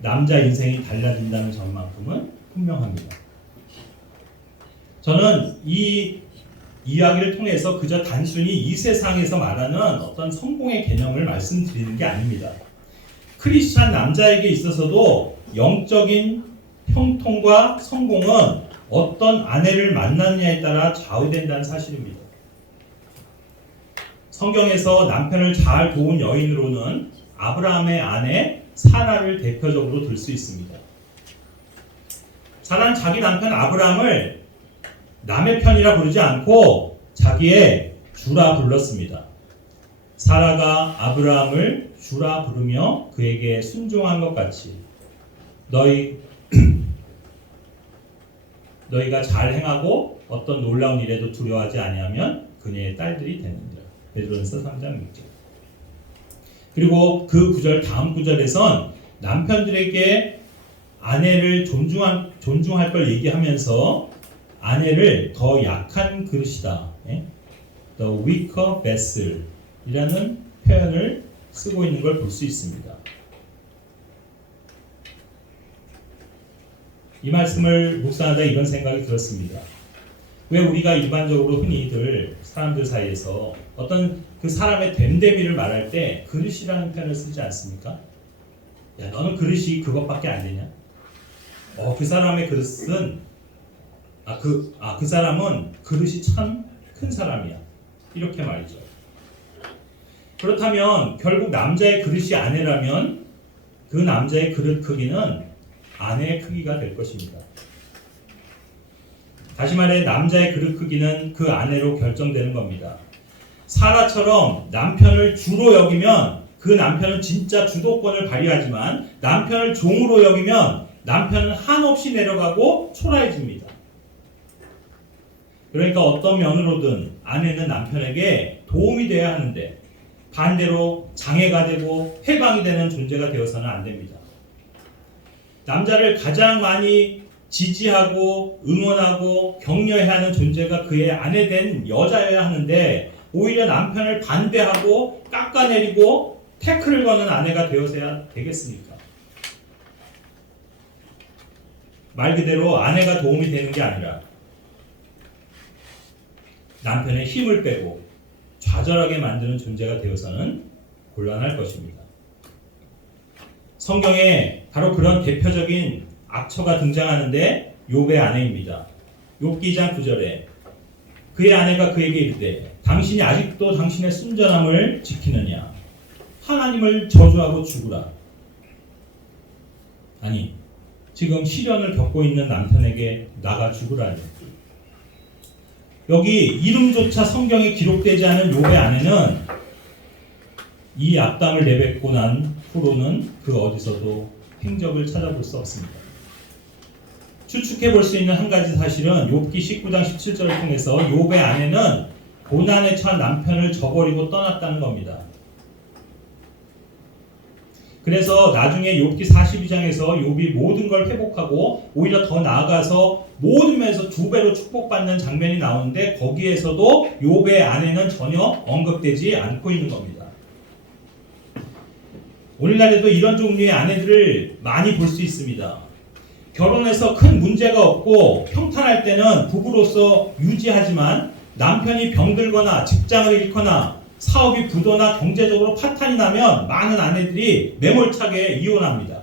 남자 인생이 달라진다는 점만큼은 분명합니다. 저는 이 이야기를 통해서 그저 단순히 이 세상에서 말하는 어떤 성공의 개념을 말씀드리는 게 아닙니다. 크리스찬 남자에게 있어서도 영적인 형통과 성공은 어떤 아내를 만났느냐에 따라 좌우된다는 사실입니다. 성경에서 남편을 잘 도운 여인으로는 아브라함의 아내 사라를 대표적으로 들 수 있습니다. 사라는 자기 남편 아브라함을 남의 편이라 부르지 않고 자기의 주라 불렀습니다. 사라가 아브라함을 주라 부르며 그에게 순종한 것 같이 너희가 잘 행하고 어떤 놀라운 일에도 두려워하지 아니하면 그녀의 딸들이 되느니라. 베드로전서 3장 6절. 그리고 그 구절 다음 구절에선 남편들에게 아내를 존중할 걸 얘기하면서 아내를 더 약한 그릇이다, the weaker vessel 이라는 표현을 쓰고 있는 걸 볼 수 있습니다. 이 말씀을 묵상하다 이런 생각이 들었습니다. 왜 우리가 일반적으로 흔히들 사람들 사이에서 어떤 그 사람의 됨됨이를 말할 때 그릇이라는 표현을 쓰지 않습니까? 야, 너는 그릇이 그것밖에 안 되냐? 그 사람의 그릇은 그 사람은 그릇이 참 큰 사람이야. 이렇게 말이죠. 그렇다면 결국 남자의 그릇이 아내라면 그 남자의 그릇 크기는 아내의 크기가 될 것입니다. 다시 말해 남자의 그릇 크기는 그 아내로 결정되는 겁니다. 사라처럼 남편을 주로 여기면 그 남편은 진짜 주도권을 발휘하지만 남편을 종으로 여기면 남편은 한없이 내려가고 초라해집니다. 그러니까 어떤 면으로든 아내는 남편에게 도움이 되어야 하는데 반대로 장애가 되고 해방이 되는 존재가 되어서는 안 됩니다. 남자를 가장 많이 지지하고 응원하고 격려해야 하는 존재가 그의 아내 된 여자여야 하는데 오히려 남편을 반대하고 깎아내리고 태클을 거는 아내가 되어서야 되겠습니까? 말 그대로 아내가 도움이 되는 게 아니라 남편의 힘을 빼고 좌절하게 만드는 존재가 되어서는 곤란할 것입니다. 성경에 바로 그런 대표적인 악처가 등장하는데 욥의 아내입니다. 욥기 2장 9절에 그의 아내가 그에게 이르되 당신이 아직도 당신의 순전함을 지키느냐 하나님을 저주하고 죽으라. 아니 지금 시련을 겪고 있는 남편에게 나가 죽으라니. 여기 이름조차 성경에 기록되지 않은 욥의 아내는 이 악담을 내뱉고 난 후로는 그 어디서도 행적을 찾아볼 수 없습니다. 추측해 볼 수 있는 한 가지 사실은 욥기 19장 17절을 통해서 욥의 아내는 고난에 처한 남편을 저버리고 떠났다는 겁니다. 그래서 나중에 욥기 42장에서 욥이 모든 걸 회복하고 오히려 더 나아가서 모든 면에서 2배로 축복받는 장면이 나오는데 거기에서도 욥의 아내는 전혀 언급되지 않고 있는 겁니다. 오늘날에도 이런 종류의 아내들을 많이 볼 수 있습니다. 결혼해서 큰 문제가 없고 평탄할 때는 부부로서 유지하지만 남편이 병들거나 직장을 잃거나 사업이 부도나 경제적으로 파탄이 나면 많은 아내들이 매몰차게 이혼합니다.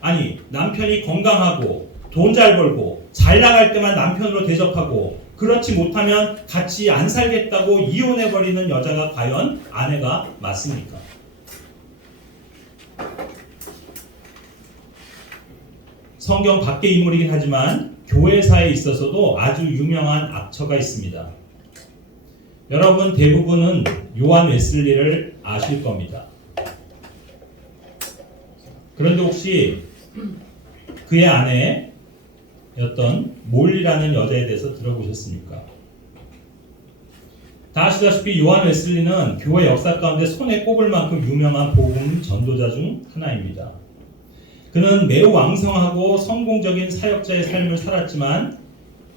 아니 남편이 건강하고 돈 잘 벌고 잘 나갈 때만 남편으로 대접하고 그렇지 못하면 같이 안 살겠다고 이혼해버리는 여자가 과연 아내가 맞습니까? 성경 밖의 인물이긴 하지만 교회사에 있어서도 아주 유명한 악처가 있습니다. 여러분 대부분은 요한 웨슬리를 아실 겁니다. 그런데 혹시 그의 아내였던 몰리라는 여자에 대해서 들어보셨습니까? 다 아시다시피 요한 웨슬리는 교회 역사 가운데 손에 꼽을 만큼 유명한 복음 전도자 중 하나입니다. 그는 매우 왕성하고 성공적인 사역자의 삶을 살았지만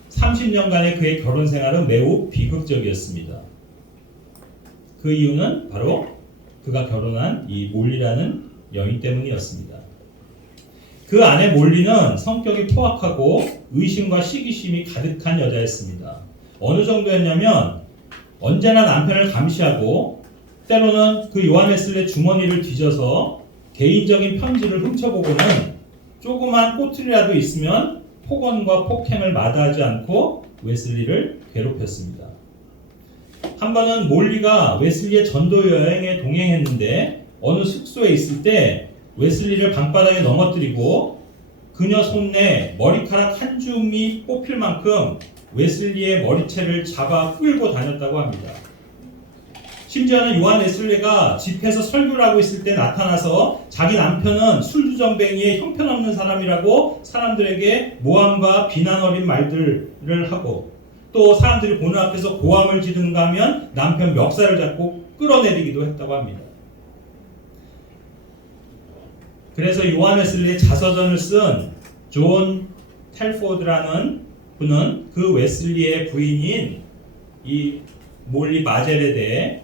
30년간의 그의 결혼 생활은 매우 비극적이었습니다. 그 이유는 바로 그가 결혼한 이 몰리라는 여인 때문이었습니다. 그 아내 몰리는 성격이 포악하고 의심과 시기심이 가득한 여자였습니다. 어느 정도였냐면 언제나 남편을 감시하고 때로는 그 요한 웨슬리의 주머니를 뒤져서 개인적인 편지를 훔쳐보고는 조그만 꼬투리라도 있으면 폭언과 폭행을 마다하지 않고 웨슬리를 괴롭혔습니다. 한 번은 몰리가 웨슬리의 전도 여행에 동행했는데 어느 숙소에 있을 때 웨슬리를 방바닥에 넘어뜨리고 그녀 손에 머리카락 한 줌이 뽑힐 만큼 웨슬리의 머리채를 잡아 끌고 다녔다고 합니다. 심지어는 요한 웨슬레가 집회에서 설교를 하고 있을 때 나타나서 자기 남편은 술주정뱅이의 형편없는 사람이라고 사람들에게 모함과 비난 어린 말들을 하고, 또 사람들이 보는 앞에서 고함을 지르는가 하면 남편 멱살을 잡고 끌어내리기도 했다고 합니다. 그래서 요한 웨슬리의 자서전을 쓴 존 텔포드라는 분은 그 웨슬리의 부인인 이 몰리 마젤에 대해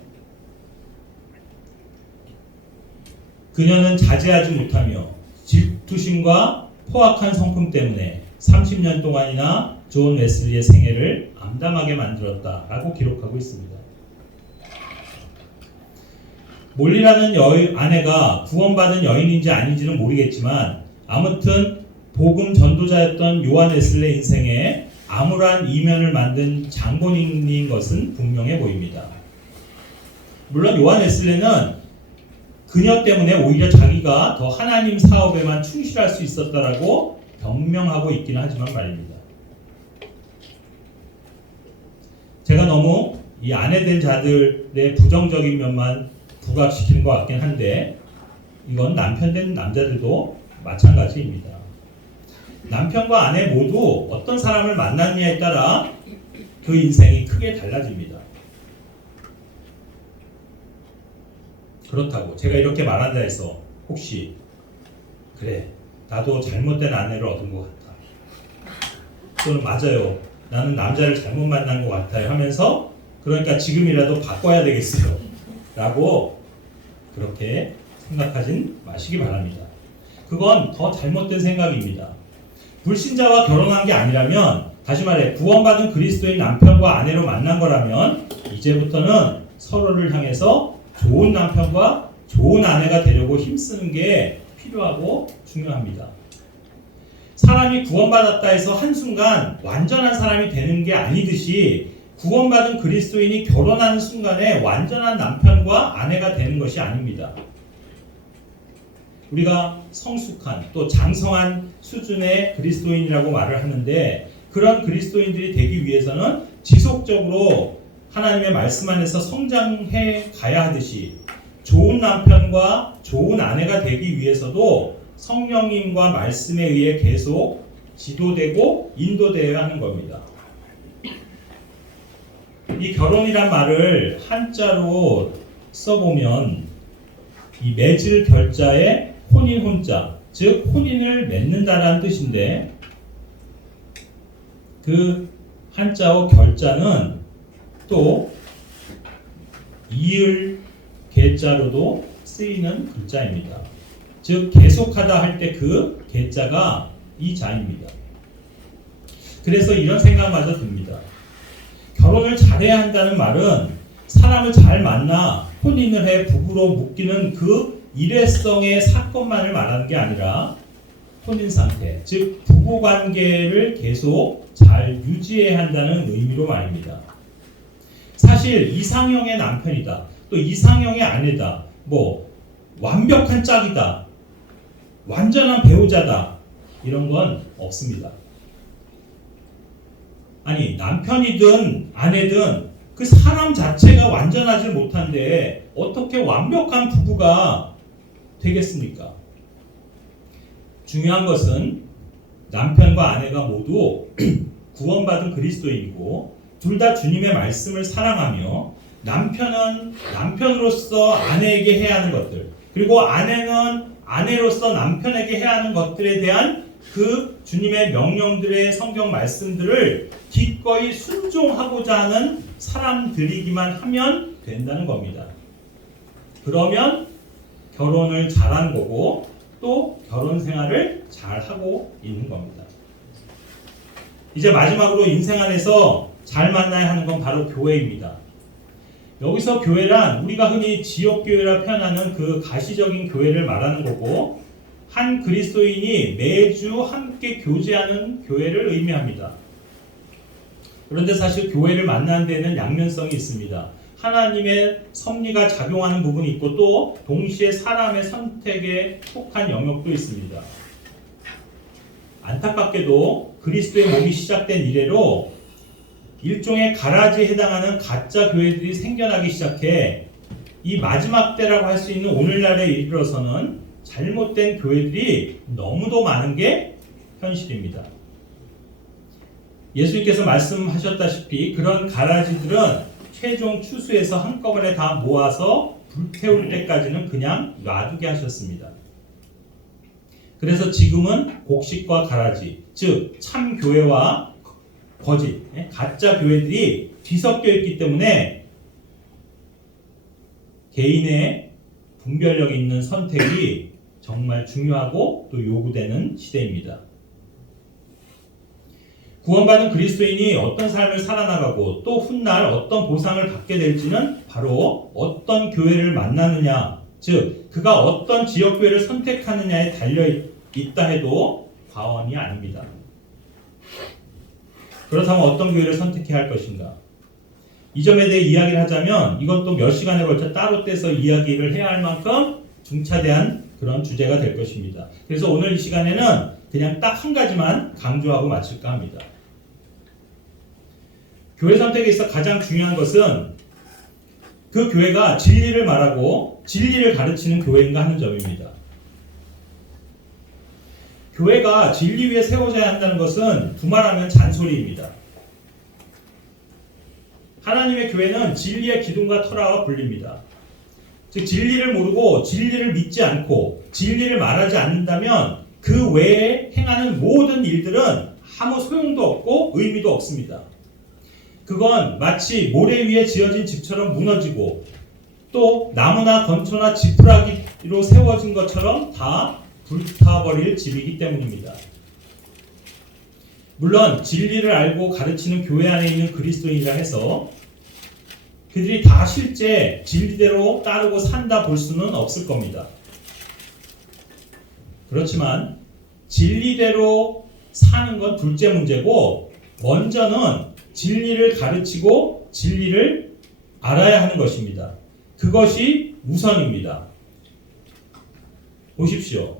그녀는 자제하지 못하며 질투심과 포악한 성품 때문에 30년 동안이나 존 웨슬리의 생애를 암담하게 만들었다라고 기록하고 있습니다. 몰리라는 아내가 구원받은 여인인지 아닌지는 모르겠지만 아무튼 복음 전도자였던 요한 웨슬리 인생에 암울한 이면을 만든 장본인인 것은 분명해 보입니다. 물론 요한 웨슬리는 그녀 때문에 오히려 자기가 더 하나님 사업에만 충실할 수 있었다라고 변명하고 있기는 하지만 말입니다. 제가 너무 이 아내된 자들의 부정적인 면만 부각시키는 것 같긴 한데 이건 남편된 남자들도 마찬가지입니다. 남편과 아내 모두 어떤 사람을 만났느냐에 따라 그 인생이 크게 달라집니다. 그렇다고 제가 이렇게 말한다 해서 혹시 그래 나도 잘못된 아내를 얻은 것 같아, 또는 맞아요 나는 남자를 잘못 만난 것 같아요 하면서 그러니까 지금이라도 바꿔야 되겠어요 라고 그렇게 생각하진 마시기 바랍니다. 그건 더 잘못된 생각입니다. 불신자와 결혼한 게 아니라면, 다시 말해 구원받은 그리스도인 남편과 아내로 만난 거라면 이제부터는 서로를 향해서 좋은 남편과 좋은 아내가 되려고 힘쓰는 게 필요하고 중요합니다. 사람이 구원받았다 해서 한순간 완전한 사람이 되는 게 아니듯이 구원받은 그리스도인이 결혼하는 순간에 완전한 남편과 아내가 되는 것이 아닙니다. 우리가 성숙한 또 장성한 수준의 그리스도인이라고 말을 하는데 그런 그리스도인들이 되기 위해서는 지속적으로 하나님의 말씀 안에서 성장해 가야 하듯이 좋은 남편과 좋은 아내가 되기 위해서도 성령님과 말씀에 의해 계속 지도되고 인도되어야 하는 겁니다. 이 결혼이란 말을 한자로 써보면 이 맺을 결자에 혼인 혼자, 즉 혼인을 맺는다라는 뜻인데 그 한자어 결자는 또 이을 개자로도 쓰이는 글자입니다. 즉 계속하다 할 때 그 개자가 이 자입니다. 그래서 이런 생각마저 듭니다. 결혼을 잘해야 한다는 말은 사람을 잘 만나 혼인을 해 부부로 묶이는 그 일회성의 사건만을 말하는 게 아니라 혼인 상태, 즉 부부관계를 계속 잘 유지해야 한다는 의미로 말입니다. 사실 이상형의 남편이다, 또 이상형의 아내다, 완벽한 짝이다, 완전한 배우자다, 이런 건 없습니다. 아니 남편이든 아내든 그 사람 자체가 완전하지 못한데 어떻게 완벽한 부부가 되겠습니까? 중요한 것은 남편과 아내가 모두 구원받은 그리스도인이고 둘 다 주님의 말씀을 사랑하며 남편은 남편으로서 아내에게 해야 하는 것들, 그리고 아내는 아내로서 남편에게 해야 하는 것들에 대한 그 주님의 명령들의 성경 말씀들을 기꺼이 순종하고자 하는 사람들이기만 하면 된다는 겁니다. 그러면 결혼을 잘한 거고 또 결혼 생활을 잘하고 있는 겁니다. 이제 마지막으로 인생 안에서 잘 만나야 하는 건 바로 교회입니다. 여기서 교회란 우리가 흔히 지역교회라 표현하는 그 가시적인 교회를 말하는 거고 한 그리스도인이 매주 함께 교제하는 교회를 의미합니다. 그런데 사실 교회를 만나는 데는 양면성이 있습니다. 하나님의 섭리가 작용하는 부분이 있고 또 동시에 사람의 선택에 속한 영역도 있습니다. 안타깝게도 그리스도의 몸이 시작된 이래로 일종의 가라지에 해당하는 가짜 교회들이 생겨나기 시작해 이 마지막 때라고 할 수 있는 오늘날에 이르러서는 잘못된 교회들이 너무도 많은 게 현실입니다. 예수님께서 말씀하셨다시피 그런 가라지들은 최종 추수해서 한꺼번에 다 모아서 불태울 때까지는 그냥 놔두게 하셨습니다. 그래서 지금은 곡식과 가라지, 즉 참교회와 거짓, 가짜 교회들이 뒤섞여 있기 때문에 개인의 분별력 있는 선택이 정말 중요하고 또 요구되는 시대입니다. 구원받은 그리스도인이 어떤 삶을 살아나가고 또 훗날 어떤 보상을 받게 될지는 바로 어떤 교회를 만나느냐, 즉 그가 어떤 지역교회를 선택하느냐에 달려있다 해도 과언이 아닙니다. 그렇다면 어떤 교회를 선택해야 할 것인가? 이 점에 대해 이야기를 하자면 이건 또 몇 시간에 걸쳐 따로 떼서 이야기를 해야 할 만큼 중차대한 그런 주제가 될 것입니다. 그래서 오늘 이 시간에는 그냥 딱 한 가지만 강조하고 마칠까 합니다. 교회 선택에 있어 가장 중요한 것은 그 교회가 진리를 말하고 진리를 가르치는 교회인가 하는 점입니다. 교회가 진리 위에 세워져야 한다는 것은 두말하면 잔소리입니다. 하나님의 교회는 진리의 기둥과 터라와 불립니다. 즉 진리를 모르고 진리를 믿지 않고 진리를 말하지 않는다면 그 외에 행하는 모든 일들은 아무 소용도 없고 의미도 없습니다. 그건 마치 모래 위에 지어진 집처럼 무너지고 또 나무나 건초나 지푸라기로 세워진 것처럼 다 불타버릴 집이기 때문입니다. 물론 진리를 알고 가르치는 교회 안에 있는 그리스도인이라 해서 그들이 다 실제 진리대로 따르고 산다 볼 수는 없을 겁니다. 그렇지만 진리대로 사는 건 둘째 문제고 먼저는 진리를 가르치고 진리를 알아야 하는 것입니다. 그것이 우선입니다. 보십시오.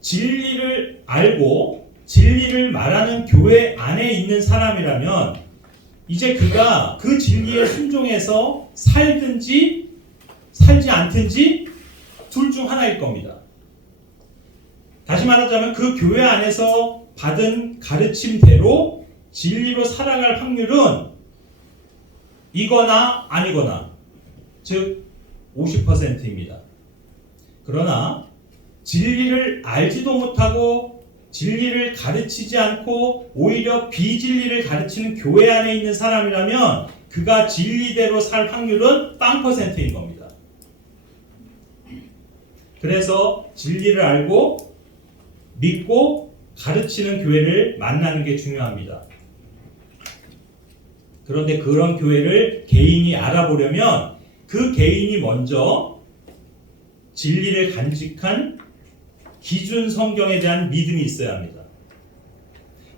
진리를 알고 진리를 말하는 교회 안에 있는 사람이라면 이제 그가 그 진리에 순종해서 살든지 살지 않든지 둘 중 하나일 겁니다. 다시 말하자면 그 교회 안에서 받은 가르침대로 진리로 살아갈 확률은 이거나 아니거나, 즉 50%입니다. 그러나 진리를 알지도 못하고 진리를 가르치지 않고 오히려 비진리를 가르치는 교회 안에 있는 사람이라면 그가 진리대로 살 확률은 0%인 겁니다. 그래서 진리를 알고 믿고 가르치는 교회를 만나는 게 중요합니다. 그런데 그런 교회를 개인이 알아보려면 그 개인이 먼저 진리를 간직한 기준 성경에 대한 믿음이 있어야 합니다.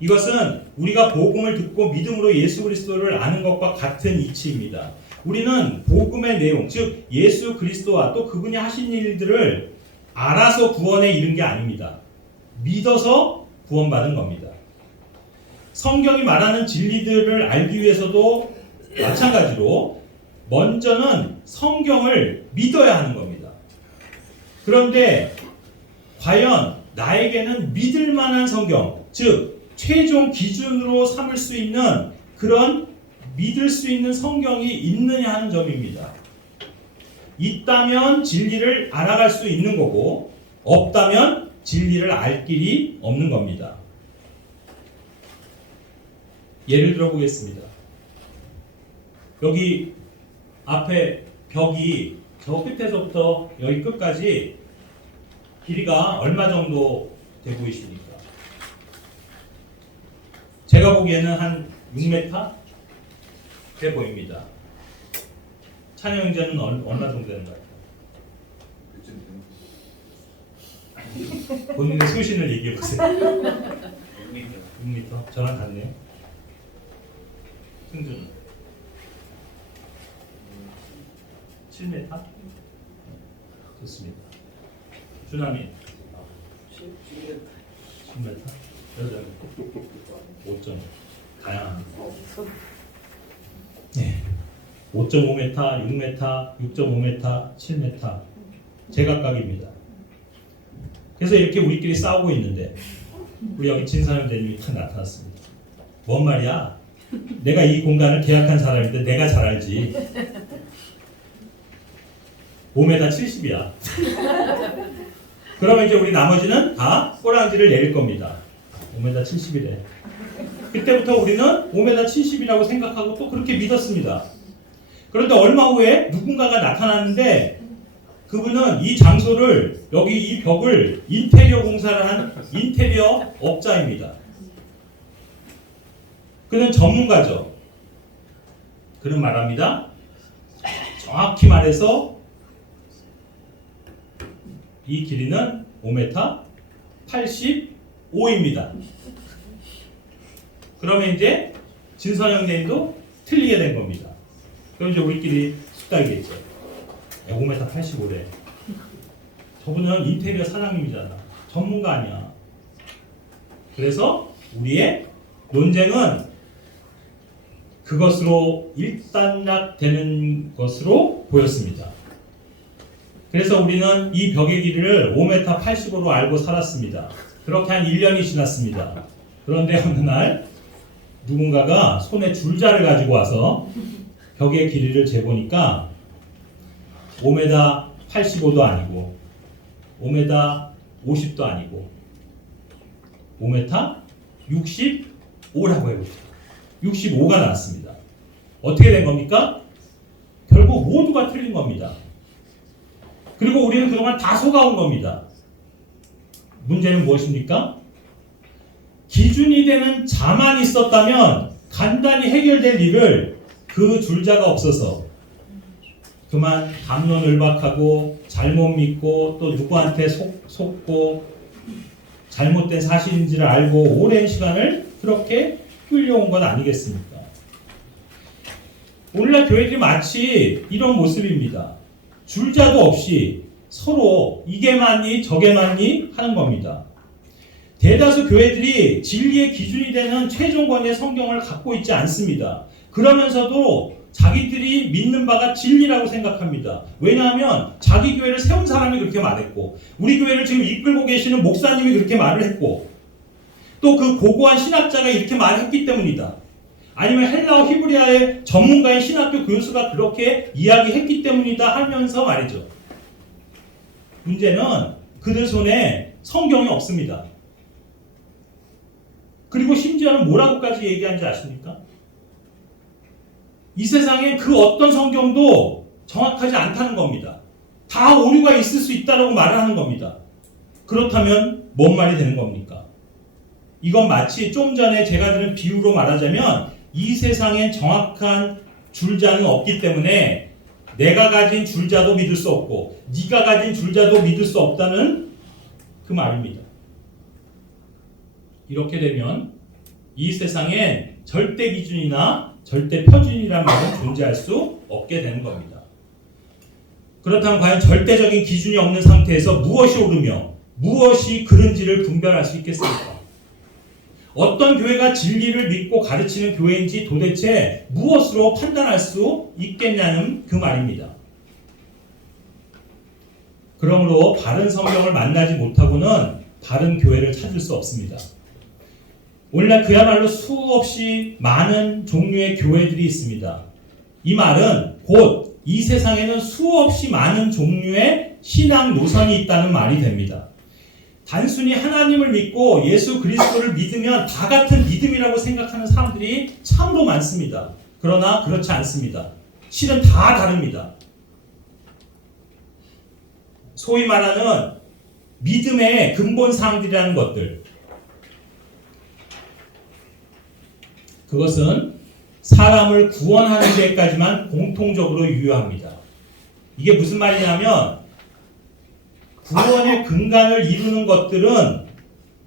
이것은 우리가 복음을 듣고 믿음으로 예수 그리스도를 아는 것과 같은 이치입니다. 우리는 복음의 내용, 즉 예수 그리스도와 또 그분이 하신 일들을 알아서 구원에 이른 게 아닙니다. 믿어서 구원받은 겁니다. 성경이 말하는 진리들을 알기 위해서도 마찬가지로 먼저는 성경을 믿어야 하는 겁니다. 그런데 과연 나에게는 믿을 만한 성경, 즉 최종 기준으로 삼을 수 있는 그런 믿을 수 있는 성경이 있느냐 하는 점입니다. 있다면 진리를 알아갈 수 있는 거고 없다면 진리를 알 길이 없는 겁니다. 예를 들어 보겠습니다. 여기 앞에 벽이 저 끝에서부터 여기 끝까지 길이가 얼마 정도 돼 보이십니까? 제가 보기에는 한 6m 돼 보입니다. 찬영 형제는 얼마 정도 되는 것 같아요? 본인의 수신을 얘기해 보세요. 6m. 저랑 같네요. 승준은 7m? 좋습니다. 준하민 10m? 여자 5점. 다양합니다. 네. 5.5m, 6m, 6.5m, 7m 제각각입니다. 그래서 이렇게 우리끼리 싸우고 있는데 우리 여기 진사람 대님이 탁 나타났습니다. 뭔 말이야? 내가 이 공간을 계약한 사람인데 내가 잘 알지. 5m 70이야. 그러면 이제 우리 나머지는 다 꼬랑지를 내릴 겁니다. 5m 70이래. 그때부터 우리는 5m 70이라고 생각하고 또 그렇게 믿었습니다. 그런데 얼마 후에 누군가가 나타났는데 그분은 이 장소를, 여기 이 벽을 인테리어 공사를 한 인테리어 업자입니다. 그는 전문가죠. 그는 말합니다. 정확히 말해서 이 길이는 5m 85입니다. 그러면 이제 진선영 대님도 틀리게 된 겁니다. 그럼 이제 우리끼리 숙달이겠죠. 5m 85래. 저분은 인테리어 사장님이잖아. 전문가 아니야. 그래서 우리의 논쟁은 그것으로 일단락되는 것으로 보였습니다. 그래서 우리는 이 벽의 길이를 5m 85로 알고 살았습니다. 그렇게 한 1년이 지났습니다. 그런데 어느 날 누군가가 손에 줄자를 가지고 와서 벽의 길이를 재보니까 5m 85도 아니고 5m 50도 아니고 5m 65라고 해보죠. 65가 나왔습니다. 어떻게 된 겁니까? 결국 모두가 틀린 겁니다. 그리고 우리는 그동안 다 속아온 겁니다. 문제는 무엇입니까? 기준이 되는 자만 있었다면 간단히 해결될 일을 그 줄자가 없어서 그만 담론을박하고 잘못 믿고 또 누구한테 속고 잘못된 사실인지를 알고 오랜 시간을 그렇게 끌려온 건 아니겠습니까? 오늘날 교회들이 마치 이런 모습입니다. 줄자도 없이 서로 이게 맞니 저게 맞니 하는 겁니다. 대다수 교회들이 진리의 기준이 되는 최종권의 성경을 갖고 있지 않습니다. 그러면서도 자기들이 믿는 바가 진리라고 생각합니다. 왜냐하면 자기 교회를 세운 사람이 그렇게 말했고 우리 교회를 지금 이끌고 계시는 목사님이 그렇게 말을 했고 또 그 고고한 신학자가 이렇게 말했기 때문이다. 아니면 헬라어 히브리어의 전문가인 신학교 교수가 그렇게 이야기했기 때문이다 하면서 말이죠. 문제는 그들 손에 성경이 없습니다. 그리고 심지어는 뭐라고까지 얘기한지 아십니까? 이 세상에 그 어떤 성경도 정확하지 않다는 겁니다. 다 오류가 있을 수 있다고 말을 하는 겁니다. 그렇다면 뭔 말이 되는 겁니까? 이건 마치 좀 전에 제가 들은 비유로 말하자면 이 세상엔 정확한 줄자는 없기 때문에 내가 가진 줄자도 믿을 수 없고 네가 가진 줄자도 믿을 수 없다는 그 말입니다. 이렇게 되면 이 세상엔 절대 기준이나 절대 표준이라는 말은 존재할 수 없게 되는 겁니다. 그렇다면 과연 절대적인 기준이 없는 상태에서 무엇이 옳으며 무엇이 그른지를 분별할 수 있겠습니까? 어떤 교회가 진리를 믿고 가르치는 교회인지 도대체 무엇으로 판단할 수 있겠냐는 그 말입니다. 그러므로 바른 성경을 만나지 못하고는 바른 교회를 찾을 수 없습니다. 오늘날 그야말로 수없이 많은 종류의 교회들이 있습니다. 이 말은 곧 이 세상에는 수없이 많은 종류의 신앙 노선이 있다는 말이 됩니다. 단순히 하나님을 믿고 예수 그리스도를 믿으면 다 같은 믿음이라고 생각하는 사람들이 참으로 많습니다. 그러나 그렇지 않습니다. 실은 다 다릅니다. 소위 말하는 믿음의 근본 사항들이라는 것들, 그것은 사람을 구원하는 데까지만 공통적으로 유효합니다. 이게 무슨 말이냐면 구원의 근간을 이루는 것들은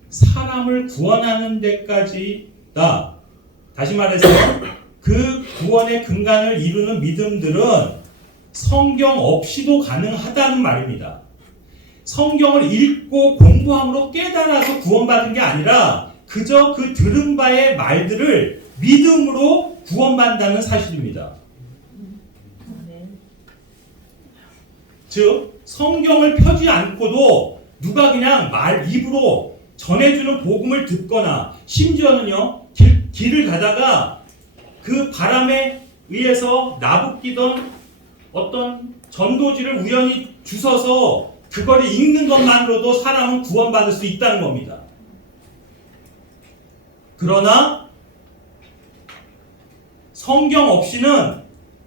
사람을 구원하는 데까지다. 다시 말해서 그 구원의 근간을 이루는 믿음들은 성경 없이도 가능하다는 말입니다. 성경을 읽고 공부함으로 깨달아서 구원받은 게 아니라 그저 그 들은 바의 말들을 믿음으로 구원받는다는 사실입니다. 즉 성경을 펴지 않고도 누가 그냥 입으로 전해주는 복음을 듣거나 심지어는요 길을 가다가 그 바람에 의해서 나부끼던 어떤 전도지를 우연히 주워서 그거를 읽는 것만으로도 사람은 구원받을 수 있다는 겁니다. 그러나 성경 없이는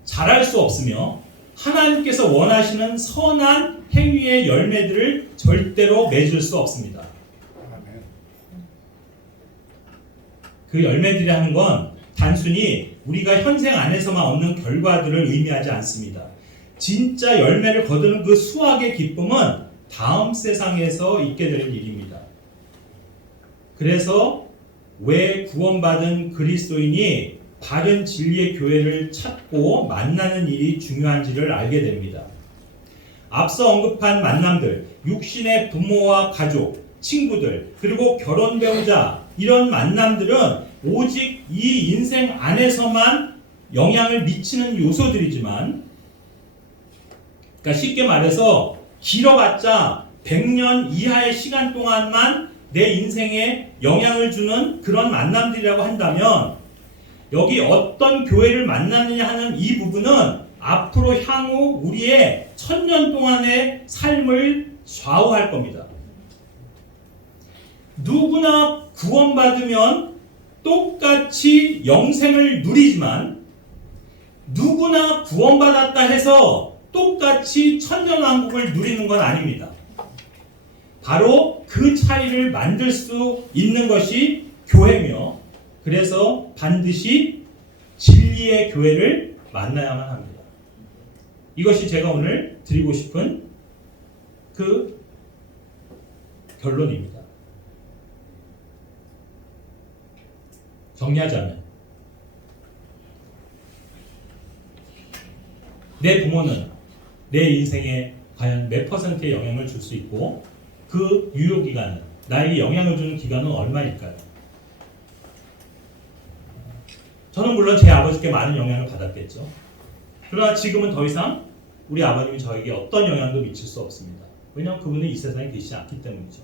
잘할 수 없으며 하나님께서 원하시는 선한 행위의 열매들을 절대로 맺을 수 없습니다. 그 열매들이라는 건 단순히 우리가 현생 안에서만 얻는 결과들을 의미하지 않습니다. 진짜 열매를 거두는 그 수확의 기쁨은 다음 세상에서 있게 될 일입니다. 그래서 왜 구원받은 그리스도인이 바른 진리의 교회를 찾고 만나는 일이 중요한지를 알게 됩니다. 앞서 언급한 만남들, 육신의 부모와 가족, 친구들, 그리고 결혼 배우자, 이런 만남들은 오직 이 인생 안에서만 영향을 미치는 요소들이지만, 그러니까 쉽게 말해서 길어봤자 100년 이하의 시간 동안만 내 인생에 영향을 주는 그런 만남들이라고 한다면, 여기 어떤 교회를 만나느냐 하는 이 부분은 앞으로 향후 우리의 1000년 동안의 삶을 좌우할 겁니다. 누구나 구원받으면 똑같이 영생을 누리지만 누구나 구원받았다 해서 똑같이 천년왕국을 누리는 건 아닙니다. 바로 그 차이를 만들 수 있는 것이 교회며, 그래서 반드시 진리의 교회를 만나야만 합니다. 이것이 제가 오늘 드리고 싶은 그 결론입니다. 정리하자면, 내 부모는 내 인생에 과연 몇 퍼센트의 영향을 줄 수 있고, 그 유효기간은, 나에게 영향을 주는 기간은 얼마일까요? 저는 물론 제 아버지께 많은 영향을 받았겠죠. 그러나 지금은 더 이상 우리 아버님이 저에게 어떤 영향도 미칠 수 없습니다. 왜냐하면 그분은 이 세상에 계시지 않기 때문이죠.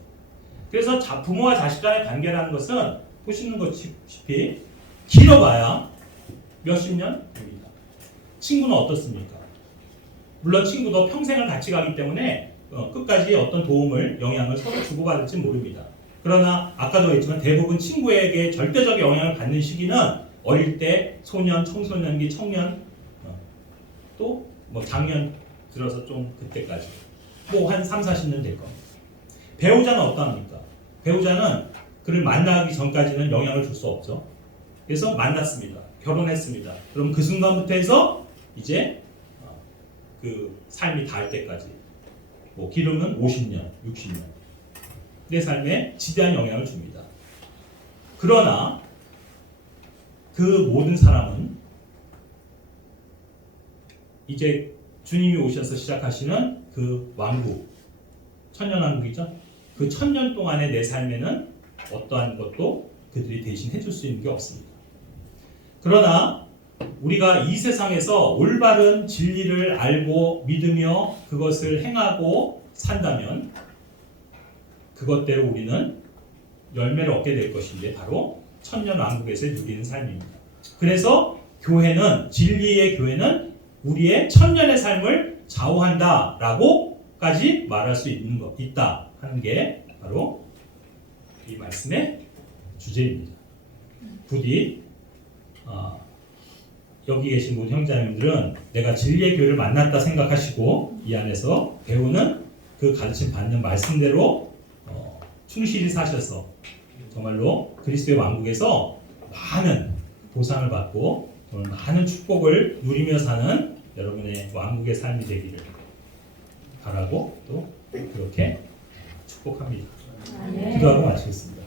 그래서 부모와 자식 간의 관계라는 것은 보시는 것이피 길어봐야 몇십 년입니다. 친구는 어떻습니까? 물론 친구도 평생을 같이 가기 때문에 끝까지 어떤 도움을, 영향을 서로 주고받을지 모릅니다. 그러나 아까도 했지만 대부분 친구에게 절대적 영향을 받는 시기는 어릴 때, 소년, 청소년기, 청년, 또 뭐 장년 들어서 좀 그때까지 뭐 한 3, 40년 될 겁니다. 배우자는 어떠합니까? 배우자는 그를 만나기 전까지는 영향을 줄 수 없죠. 그래서 만났습니다. 결혼했습니다. 그럼 그 순간부터 해서 이제 그 삶이 닿을 때까지, 뭐 길으면 50년, 60년 내 삶에 지대한 영향을 줍니다. 그러나 그 모든 사람은 이제 주님이 오셔서 시작하시는 그 왕국, 천년왕국이죠. 그 1000년 동안의 내 삶에는 어떠한 것도 그들이 대신 해줄 수 있는 게 없습니다. 그러나 우리가 이 세상에서 올바른 진리를 알고 믿으며 그것을 행하고 산다면 그것대로 우리는 열매를 얻게 될 것인데, 바로 천년왕국에서 누리는 삶입니다. 그래서 교회는, 진리의 교회는 우리의 천년의 삶을 좌우한다라고까지 말할 수 있다 하는 게 바로 이 말씀의 주제입니다. 부디 여기 계신 모든 형제자매님들은 내가 진리의 교회를 만났다 생각하시고 이 안에서 배우는 그 가르침 받는 말씀대로 충실히 사셔서 정말로 그리스도의 왕국에서 많은 보상을 받고 정말 많은 축복을 누리며 사는 여러분의 왕국의 삶이 되기를 바라고 또 그렇게 축복합니다. 기도하고 마치겠습니다.